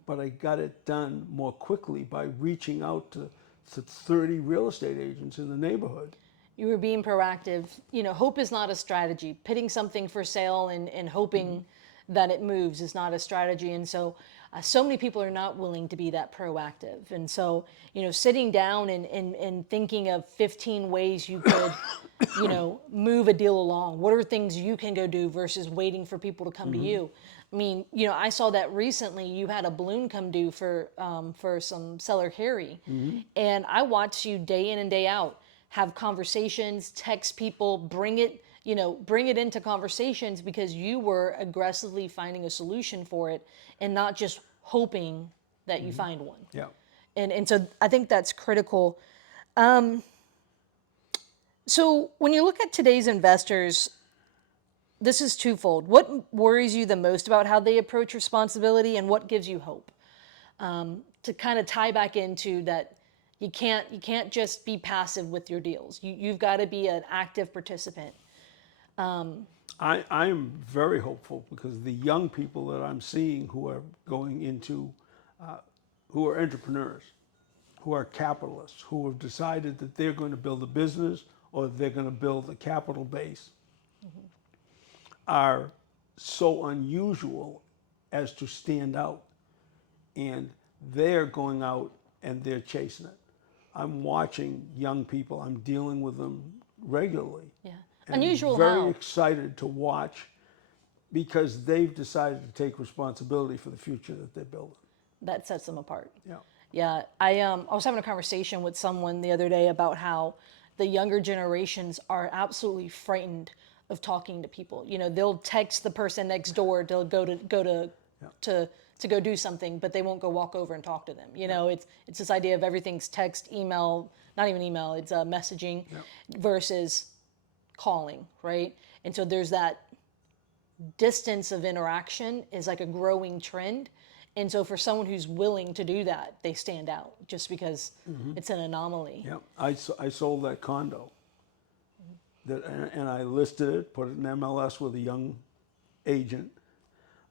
but I got it done more quickly by reaching out to 30 real estate agents in the neighborhood. You were being proactive. Hope is not a strategy. Pitting something for sale and hoping that it moves is not a strategy. And so many people are not willing to be that proactive. And so, sitting down and thinking of 15 ways you could, move a deal along. What are things you can go do versus waiting for people to come to you? I mean, I saw that recently. You had a balloon come due for some seller carry, and I watched you day in and day out have conversations, text people, bring it into conversations because you were aggressively finding a solution for it and not just hoping that you find one. Yeah. And so I think that's critical. So when you look at today's investors, this is twofold. What worries you the most about how they approach responsibility, and what gives you hope? To kind of tie back into that, You can't just be passive with your deals. You've got to be an active participant. I am very hopeful because the young people that I'm seeing who are going into, who are entrepreneurs, who are capitalists, who have decided that they're going to build a business or they're going to build a capital base, are so unusual as to stand out. And they're going out and they're chasing it. I'm watching young people, I'm dealing with them regularly. Yeah. And Unusual very how? excited to watch because they've decided to take responsibility for the future that they're building. That sets them apart. Yeah. Yeah, I was having a conversation with someone the other day about how the younger generations are absolutely frightened of talking to people. You know, they'll text the person next door. They'll to go do something, but they won't go walk over and talk to them. You know, it's this idea of everything's text, email, not even email. It's messaging versus calling, right? And so there's that distance of interaction is like a growing trend. And so for someone who's willing to do that, they stand out just because it's an anomaly. Yeah. I sold that condo that, and I listed it, put it in MLS with a young agent,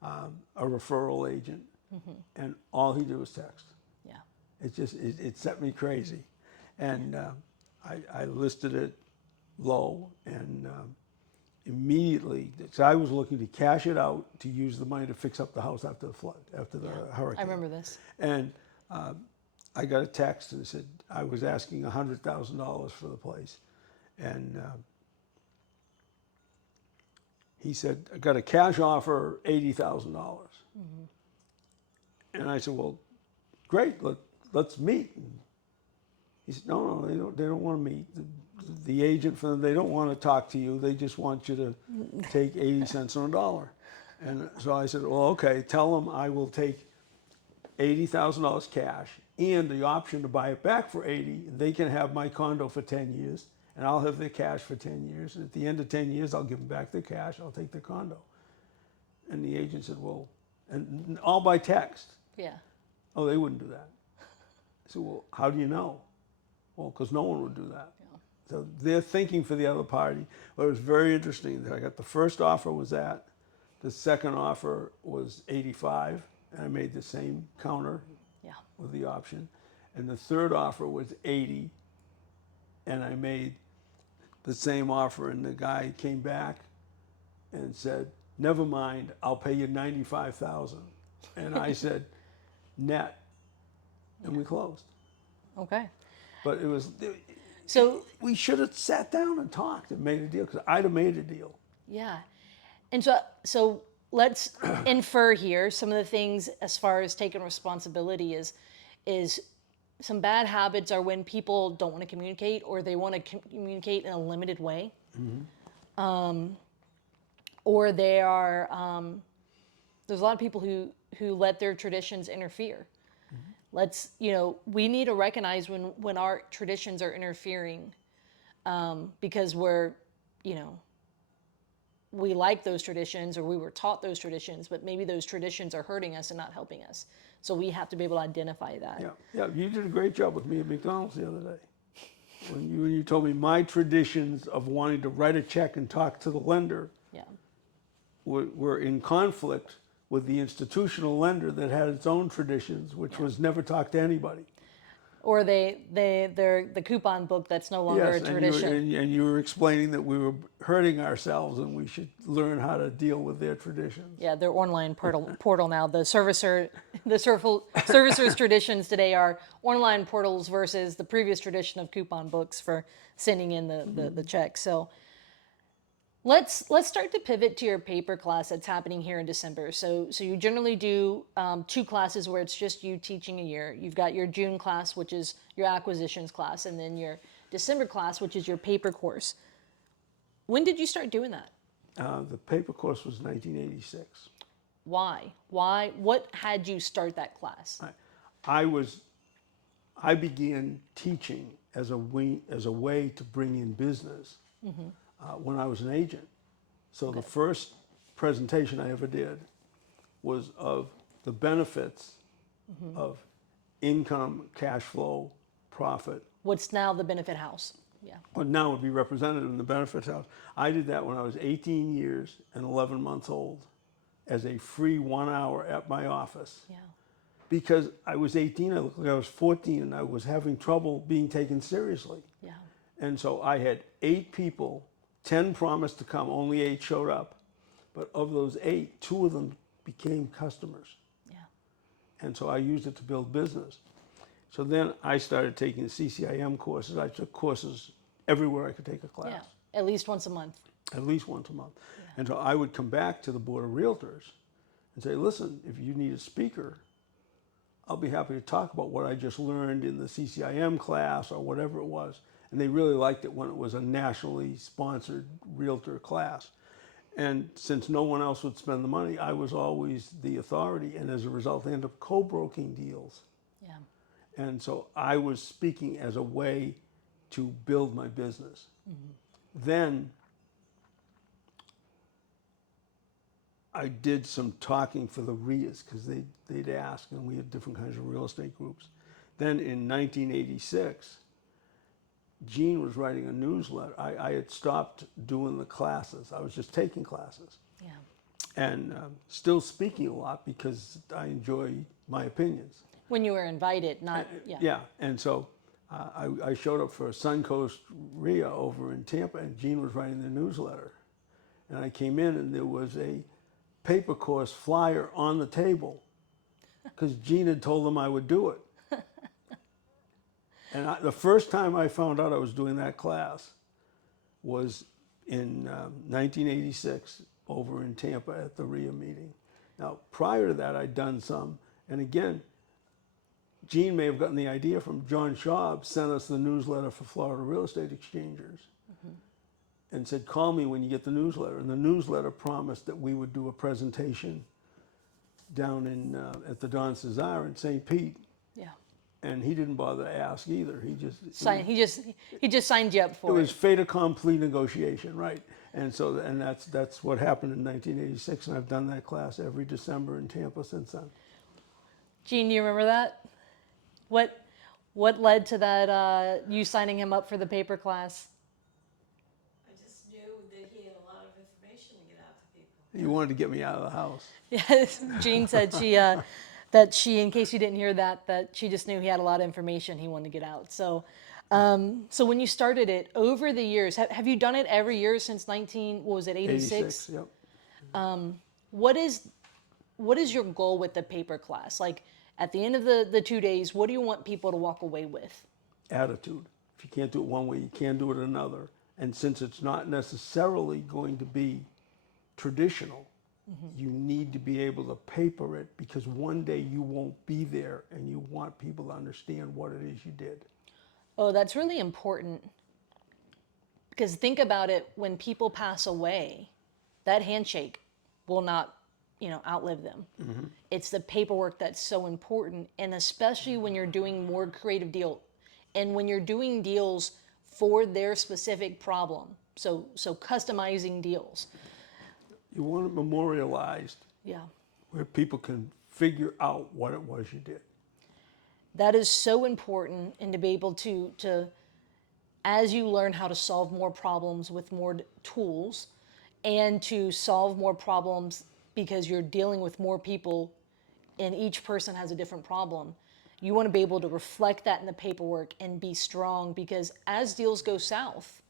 a referral agent, and all he did was text. Yeah. It set me crazy. And I listed it low and immediately, so I was looking to cash it out to use the money to fix up the house after the flood, after the hurricane. I remember this. And I got a text and it said I was asking $100,000 for the place. And he said, I got a cash offer, $80,000. And I said, well, great, let's meet. And he said, no, they don't want to meet. The agent for them, they don't want to talk to you. They just want you to take 80 cents on a dollar. And so I said, well, okay, tell them I will take $80,000 cash and the option to buy it back for 80. They can have my condo for 10 years and I'll have their cash for 10 years. And at the end of 10 years, I'll give them back their cash. I'll take their condo. And the agent said, well, and all by text. Yeah. Oh, they wouldn't do that. I said, well, how do you know? Well, because no one would do that. So they're thinking for the other party. But it was very interesting that I got the first offer was that, the second offer was 85, and I made the same counter with the option. And the third offer was 80, and I made the same offer, and the guy came back and said, never mind, I'll pay you 95,000. And I said, net, and we closed. Okay. But it was, So we should have sat down and talked and made a deal, because I'd have made a deal. yeah. And so let's infer here some of the things as far as taking responsibility is some bad habits are when people don't want to communicate or they want to communicate in a limited way. Or they are there's a lot of people who let their traditions interfere. Let's, we need to recognize when our traditions are interfering because we're, we like those traditions or we were taught those traditions, but maybe those traditions are hurting us and not helping us. So we have to be able to identify that. Yeah, you did a great job with me at McDonald's the other day. When you told me my traditions of wanting to write a check and talk to the lender Yeah. were in conflict with the institutional lender that had its own traditions, which was never talk to anybody. Or they're the coupon book that's no longer a tradition. And you were explaining that we were hurting ourselves and we should learn how to deal with their traditions. Yeah, their online portal now. The servicer's traditions today are online portals versus the previous tradition of coupon books for sending in the check. So let's start to pivot to your paper class that's happening here in December. So you generally do 2 classes where it's just you teaching a year. You've got your June class, which is your acquisitions class, and then your December class, which is your paper course. When did you start doing that? The paper course was 1986. Why? What had you start that class? I began teaching as a way to bring in business when I was an agent. So the first presentation I ever did was of the benefits of income, cash flow, nonprofit. What's now the benefit house. Yeah. But now would be represented in the benefits house. I did that when I was 18 years and 11 months old as a free 1 hour at my office. Yeah. Because I was 18, I looked like I was 14, and I was having trouble being taken seriously. Yeah. And so I had 8 people, 10 promised to come, only 8 showed up. But of those 8, 2 of them became customers. Yeah. And so I used it to build business. So then I started taking the CCIM courses. I took courses everywhere I could take a class. Yeah. At least once a month. At least once a month. Yeah. And so I would come back to the Board of Realtors and say, listen, if you need a speaker, I'll be happy to talk about what I just learned in the CCIM class or whatever it was. And they really liked it when it was a nationally sponsored realtor class. And since no one else would spend the money, I was always the authority. And as a result, they ended up co-broking deals. Yeah. And so I was speaking as a way to build my business. Mm-hmm. Then I did some talking for the RIAs because they'd ask, and we had different kinds of real estate groups. Then in 1986, Gene was writing a newsletter. I had stopped doing the classes. I was just taking classes. Yeah. And still speaking a lot because I enjoy my opinions. When you were invited, not, yeah. Yeah, and so I showed up for a Suncoast RIA over in Tampa, and Gene was writing the newsletter. And I came in, and there was a paper course flyer on the table because Gene had told them I would do it. And the first time I found out I was doing that class was in 1986 over in Tampa at the RIA meeting. Now, prior to that, I'd done some, and again, Gene may have gotten the idea from John Schaub, sent us the newsletter for Florida Real Estate Exchangers, and said, call me when you get the newsletter. And the newsletter promised that we would do a presentation down in at the Don Cesar in St. Pete. Yeah. And he didn't bother to ask either. He just signed you up for it was fait accompli negotiation, right? And so that's what happened in 1986, and I've done that class every December in Tampa since then. Gene, you remember that? What led to that? You signing him up for the paper class? I just knew that he had a lot of information to get out to people. You wanted to get me out of the house. Yes, Jean said she, in case you didn't hear that she just knew he had a lot of information he wanted to get out. So, so when you started it over the years, have you done it every year since 86? Yep. What is your goal with the paper class? Like at the end of the 2 days, what do you want people to walk away with? Attitude. If you can't do it one way, you can do it another. And since it's not necessarily going to be traditional, you need to be able to paper it because one day you won't be there and you want people to understand what it is you did. Oh, that's really important. Because think about it, when people pass away, that handshake will not, outlive them. It's the paperwork that's so important, and especially when you're doing more creative deal, and when you're doing deals for their specific problem. So customizing deals. You want it memorialized Yeah. where people can figure out what it was you did. That is so important, and to be able to as you learn how to solve more problems with more tools and to solve more problems because you're dealing with more people and each person has a different problem, you want to be able to reflect that in the paperwork and be strong, because as deals go south,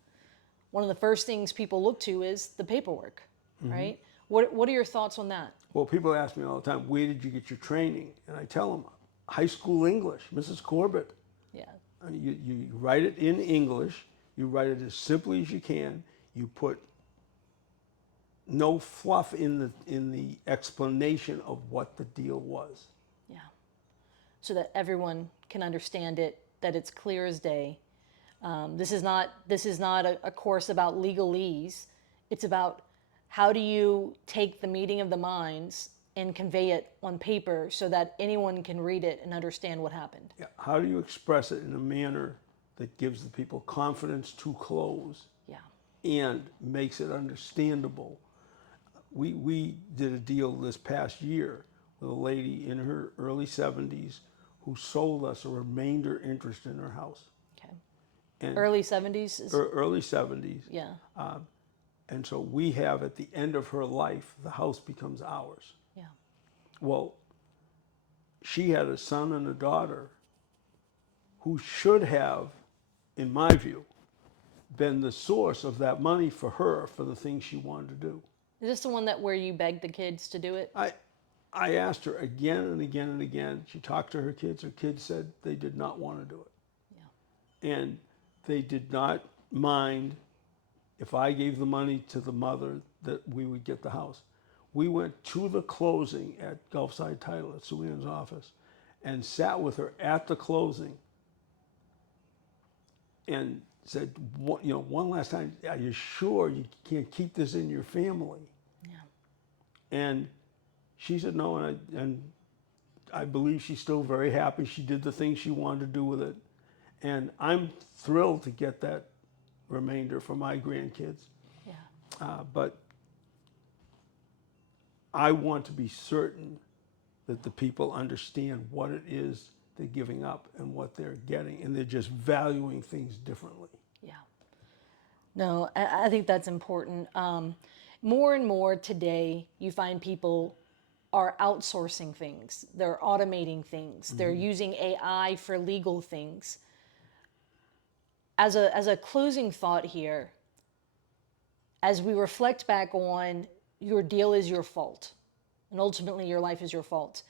one of the first things people look to is the paperwork, right? What are your thoughts on that? Well, people ask me all the time, where did you get your training? And I tell them, high school English, Mrs. Corbett. Yeah. You write it in English, you write it as simply as you can, you put no fluff in the explanation of what the deal was. Yeah. So that everyone can understand it, that it's clear as day. This is not a course about legalese. It's about how do you take the meeting of the minds and convey it on paper so that anyone can read it and understand what happened. Yeah. How do you express it in a manner that gives the people confidence to close? Yeah. And makes it understandable. We did a deal this past year with a lady in her early 70s who sold us a remainder interest in her house. Okay. And Early 70s is, early 70s. yeah, And so we have, at the end of her life, the house becomes ours. yeah, Well, she had a son and a daughter who should have, in my view, been the source of that money for her for the things she wanted to do. is this the one that where you begged the kids to do it? I asked her again and again and again. She talked to her kids. Her kids said they did not want to do it. Yeah. And they did not mind if I gave the money to the mother that we would get the house. We went to the closing at Gulfside Title at Sue Ann's office and sat with her at the closing and said, one last time, are you sure you can't keep this in your family? Yeah. And she said no, and I believe she's still very happy. She did the things she wanted to do with it. And I'm thrilled to get that remainder for my grandkids. Yeah. But I want to be certain that the people understand what it is they're giving up and what they're getting, and they're just valuing things differently. Yeah. No, I think that's important. More and more today, you find people are outsourcing things. They're automating things. They're using AI for legal things. As a closing thought here, as we reflect back on your deal is your fault, and ultimately your life is your fault.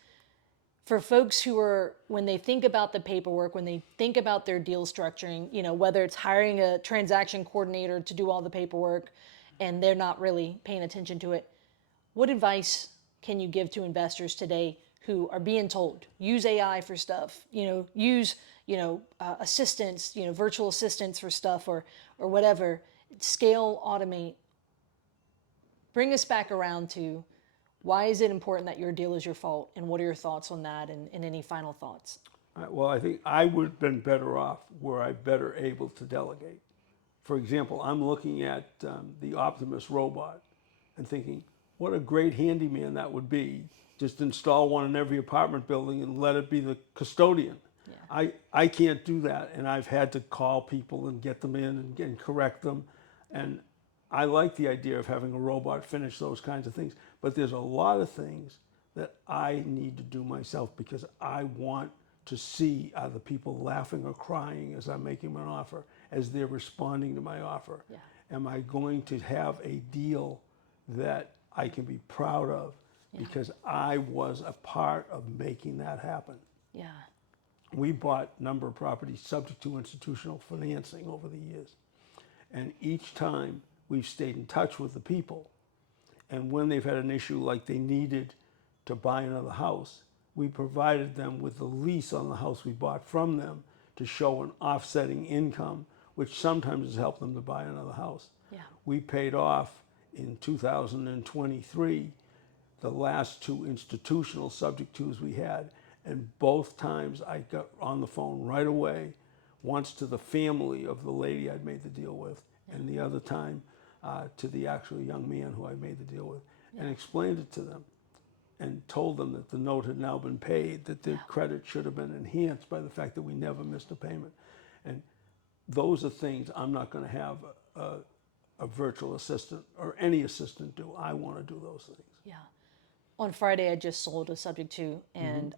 For folks who are, when they think about the paperwork, when they think about their deal structuring, whether it's hiring a transaction coordinator to do all the paperwork and they're not really paying attention to it, what advice can you give to investors today who are being told, use AI for stuff, use, assistants, virtual assistants for stuff or whatever, scale, automate, bring us back around to why is it important that your deal is your fault, and what are your thoughts on that, and any final thoughts? Well, I think I would have been better off were I better able to delegate. For example, I'm looking at the Optimus robot and thinking, what a great handyman that would be. Just install one in every apartment building and let it be the custodian. Yeah. I can't do that, and I've had to call people and get them in and correct them. And I like the idea of having a robot finish those kinds of things. But there's a lot of things that I need to do myself because I want to see other people laughing or crying as I'm making them an offer, as they're responding to my offer. Yeah. Am I going to have a deal that I can be proud of because I was a part of making that happen? Yeah. We bought a number of properties subject to institutional financing over the years. And each time we've stayed in touch with the people. And when they've had an issue like they needed to buy another house, we provided them with the lease on the house we bought from them to show an offsetting income, which sometimes has helped them to buy another house. Yeah. We paid off in 2023 the last two institutional subject twos we had. And both times I got on the phone right away, once to the family of the lady I'd made the deal with, and the other time to the actual young man who I made the deal with, and explained it to them and told them that the note had now been paid, that their credit should have been enhanced by the fact that we never missed a payment. And those are things I'm not going to have a virtual assistant or any assistant do. I want to do those things. Yeah. On Friday, I just sold a subject to, and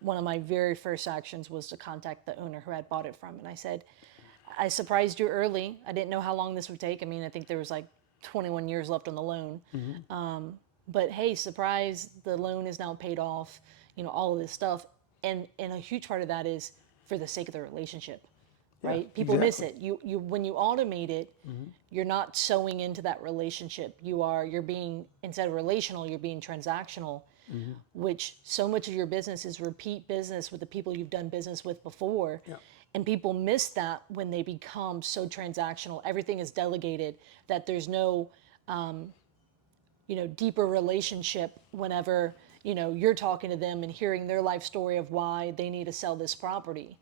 one of my very first actions was to contact the owner who had bought it from. And I said, I surprised you early. I didn't know how long this would take. I mean, I think there was like 21 years left on the loan. But hey, surprise, the loan is now paid off, all of this stuff. And a huge part of that is for the sake of the relationship, right? People miss it. You when you automate it, you're not sewing into that relationship. You're being, instead of relational, you're being transactional, which so much of your business is repeat business with the people you've done business with before. Yeah. And people miss that when they become so transactional. Everything is delegated, that there's no deeper relationship whenever, you're talking to them and hearing their life story of why they need to sell this property.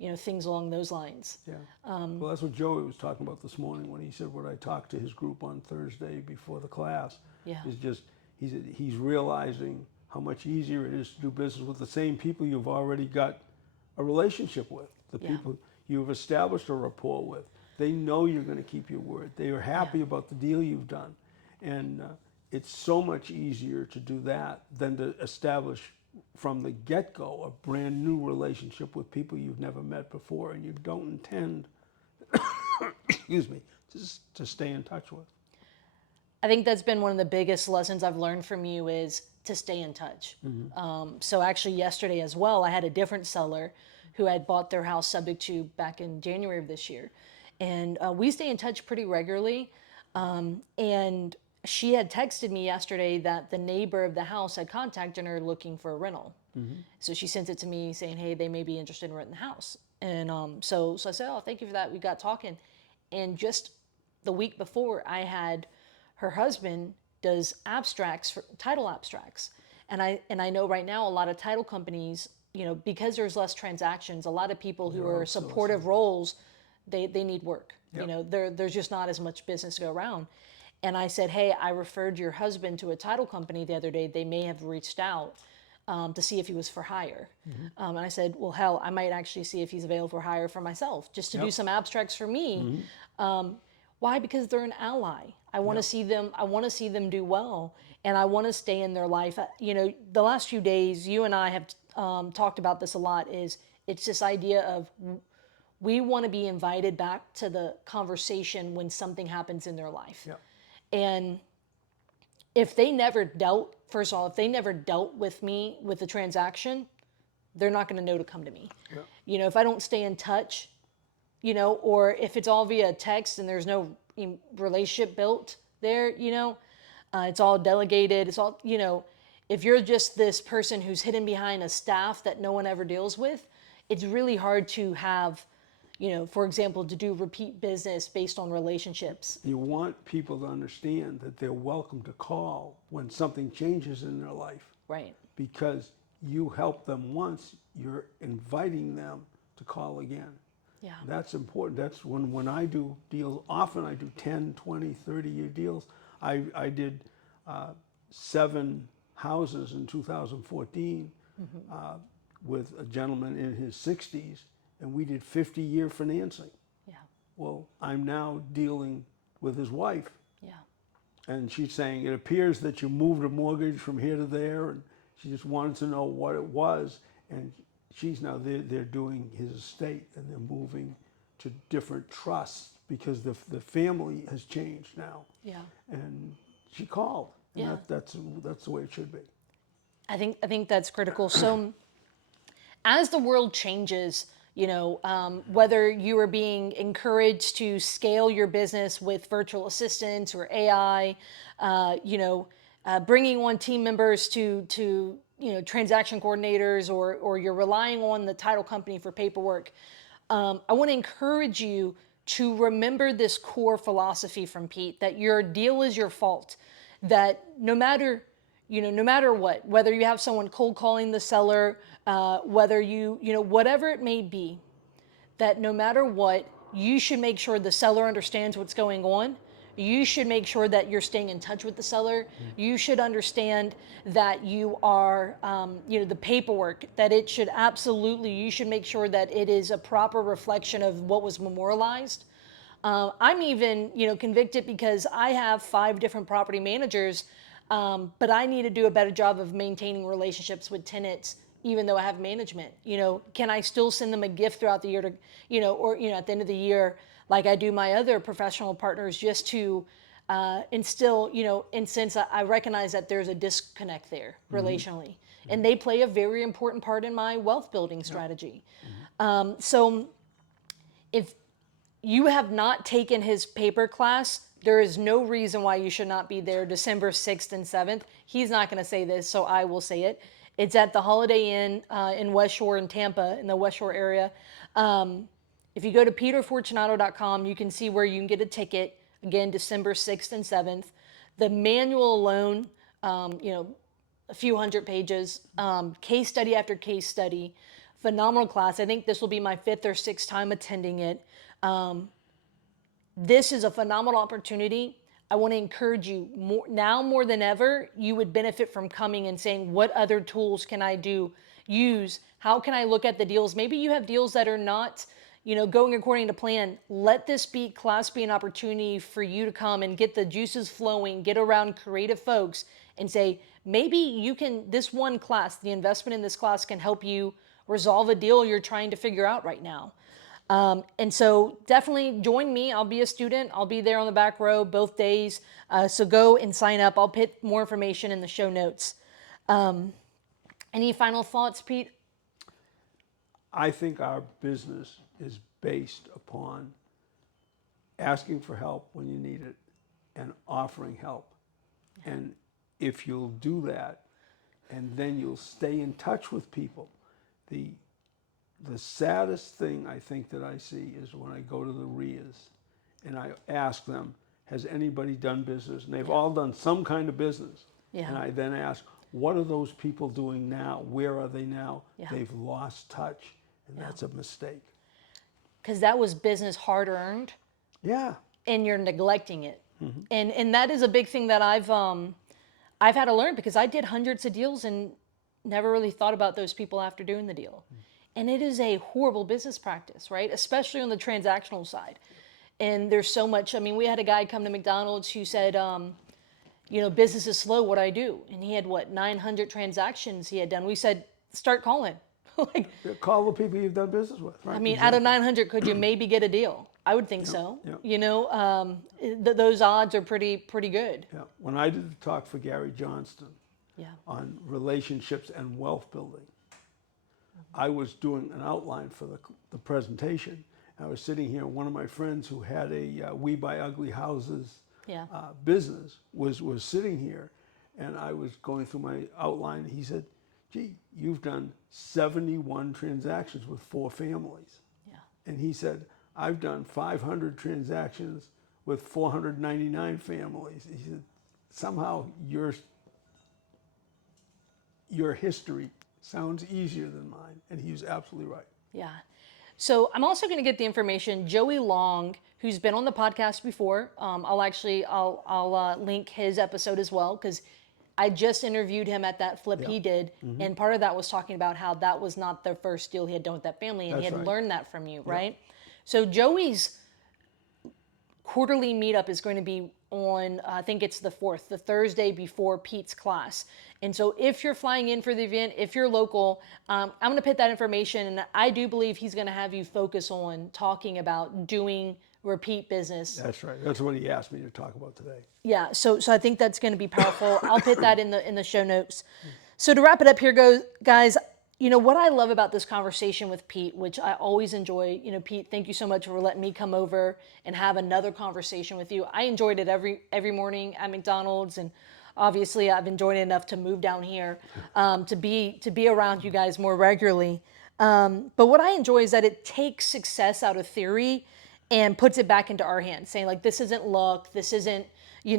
Yeah. Things along those lines. Yeah. Well, that's what Joey was talking about this morning when he said what I talked to his group on Thursday before the class. Yeah. Is just he's realizing how much easier it is to do business with the same people you've already got a relationship with, the Yeah. people you've established a rapport with. They know you're going to keep your word. They are happy about the deal you've done. And it's so much easier to do that than to establish from the get-go a brand new relationship with people you've never met before and you don't intend, excuse me, to stay in touch with. I think that's been one of the biggest lessons I've learned from you is to stay in touch. So actually yesterday as well, I had a different seller who had bought their house subject to back in January of this year. And we stay in touch pretty regularly. And she had texted me yesterday that the neighbor of the house had contacted her looking for a rental. So she sent it to me saying, hey, they may be interested in renting the house. And so I said, oh, thank you for that. We got talking. And just the week before, I had her husband does abstracts for title abstracts. And I know right now a lot of title companies, because there's less transactions, a lot of people who are supportive roles, they need work. Yep. There's just not as much business to go around. And I said, hey, I referred your husband to a title company the other day. They may have reached out to see if he was for hire. And I said, well, hell, I might actually see if he's available for hire for myself, just to do some abstracts for me. Why? Because they're an ally. I want to see them. I want to see them do well, and I want to stay in their life. The last few days, you and I have talked about this a lot. It's this idea of we want to be invited back to the conversation when something happens in their life. Yep. And if they never dealt, first of all, if they never dealt with me with the transaction, they're not going to know to come to me. Yep. If I don't stay in touch, or if it's all via text and there's no relationship built there, it's all delegated. It's all, if you're just this person who's hidden behind a staff that no one ever deals with, it's really hard to have, for example, to do repeat business based on relationships. You want people to understand that they're welcome to call when something changes in their life. Right. Because you help them once, you're inviting them to call again. Yeah. That's important. That's when I do deals, often I do 10, 20, 30-year deals. I did 7 houses in 2014 with a gentleman in his 60s, and we did 50-year financing. Yeah. Well, I'm now dealing with his wife, Yeah. and she's saying, it appears that you moved a mortgage from here to there, and she just wanted to know what it was, and she's now, they're doing his estate, and they're moving to different trusts because the family has changed now. Yeah. And she called, and Yeah. that's the way it should be. I think that's critical. So as the world changes, whether you are being encouraged to scale your business with virtual assistants or AI, bringing on team members to transaction coordinators, or you're relying on the title company for paperwork, I want to encourage you to remember this core philosophy from Pete, that your deal is your fault, that no matter what, whether you have someone cold calling the seller, whether whatever it may be, that no matter what, you should make sure the seller understands what's going on. You should make sure that you're staying in touch with the seller. You should understand that you are, the paperwork, that it should absolutely, you should make sure that it is a proper reflection of what was memorialized. I'm even, convicted because I have 5 different property managers, but I need to do a better job of maintaining relationships with tenants, even though I have management. Can I still send them a gift throughout the year to, or at the end of the year, like I do my other professional partners, just to instill, and since I recognize that there's a disconnect there relationally, and they play a very important part in my wealth building strategy. So if you have not taken his paper class, there is no reason why you should not be there December 6th and 7th. He's not going to say this, so I will say it. It's at the Holiday Inn in West Shore in Tampa, in the West Shore area. If you go to peterfortunato.com, you can see where you can get a ticket. Again, December 6th and 7th. The manual alone, a few hundred pages, case study after case study, phenomenal class. I think this will be my 5th or 6th time attending it. This is a phenomenal opportunity. I want to encourage you more than ever. You would benefit from coming and saying, what other tools can I do, use. How can I look at the deals? Maybe you have deals that are not, going according to plan. Let this class be an opportunity for you to come and get the juices flowing, get around creative folks and say, maybe this one class, the investment in this class can help you resolve a deal you're trying to figure out right now. And so definitely join me. I'll be a student. I'll be there on the back row both days. So go and sign up. I'll put more information in the show notes. Any final thoughts, Pete? I think our business is based upon asking for help when you need it and offering help. And if you'll do that, and then you'll stay in touch with people, the saddest thing I think that I see is when I go to the RIAs and I ask them, has anybody done business? And they've all done some kind of business. Yeah. And I then ask, what are those people doing now? Where are they now? Yeah. They've lost touch, and that's a mistake. Because that was business hard earned. Yeah. And you're neglecting it. And that is a big thing that I've had to learn, because I did hundreds of deals and never really thought about those people after doing the deal. And it is a horrible business practice, right? Especially on the transactional side. And there's so much. I mean, we had a guy come to McDonald's who said, business is slow, what I do. And he had 900 transactions he had done. We said, start calling. Call the people you've done business with. Right? I mean, out of 900, could you maybe get a deal? I would think so. Those odds are pretty good. Yeah. When I did the talk for Gary Johnston Yeah. on relationships and wealth building, I was doing an outline for the presentation. I was sitting here, one of my friends who had a We Buy Ugly Houses Yeah. business was sitting here, and I was going through my outline. He said, gee, you've done 71 transactions with 4 families. Yeah. And he said, I've done 500 transactions with 499 families. He said, somehow your history sounds easier than mine. And he was absolutely right. Yeah. So I'm also going to get the information. Joey Long, who's been on the podcast before, I'll link his episode as well, because I just interviewed him at that flip he did, and part of that was talking about how that was not the first deal he had done with that family, and That's he had right. learned that from you, right? So Joey's quarterly meetup is going to be on, I think it's the 4th, the Thursday before Pete's class. And so if you're flying in for the event, if you're local, I'm going to put that information, and I do believe he's going to have you focus on talking about doing repeat business. That's right. That's what he asked me to talk about today. Yeah, so I think that's going to be powerful. I'll put that in the show notes. So to wrap it up here, guys, what I love about this conversation with Pete, which I always enjoy, Pete, thank you so much for letting me come over and have another conversation with you. I enjoyed it every morning at McDonald's, and obviously I've enjoyed it enough to move down here to be around you guys more regularly. But what I enjoy is that it takes success out of theory and puts it back into our hands, saying like, this isn't luck, this isn't, this,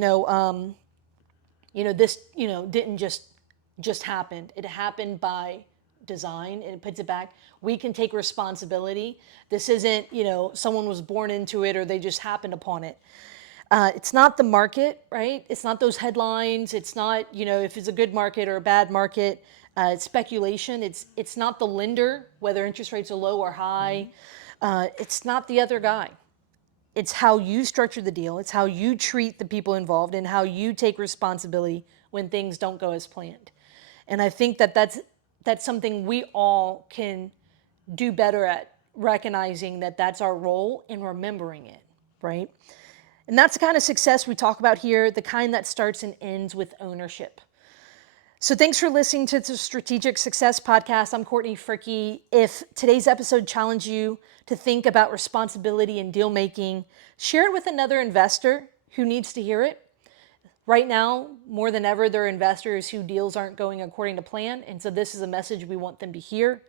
didn't just happen. It happened by design, and it puts it back. We can take responsibility. This isn't, someone was born into it or they just happened upon it. It's not the market, right? It's not those headlines. It's not, if it's a good market or a bad market. It's speculation. It's not the lender, whether interest rates are low or high. It's not the other guy. It's how you structure the deal. It's how you treat the people involved and how you take responsibility when things don't go as planned. And I think that's something we all can do better at, recognizing that that's our role and remembering it, right? And that's the kind of success we talk about here, the kind that starts and ends with ownership. So thanks for listening to the Strategic Success Podcast. I'm Courtney Fricke. If today's episode challenged you to think about responsibility and deal making, share it with another investor who needs to hear it. Right now, more than ever, there are investors whose deals aren't going according to plan, and so this is a message we want them to hear.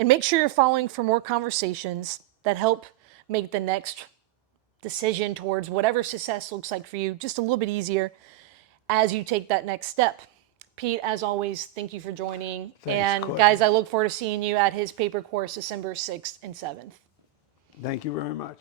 And make sure you're following for more conversations that help make the next decision towards whatever success looks like for you just a little bit easier as you take that next step. Pete, as always, thank you for joining. Thanks, and Courtney. guys, I look forward to seeing you at his paper course December 6th and 7th. Thank you very much.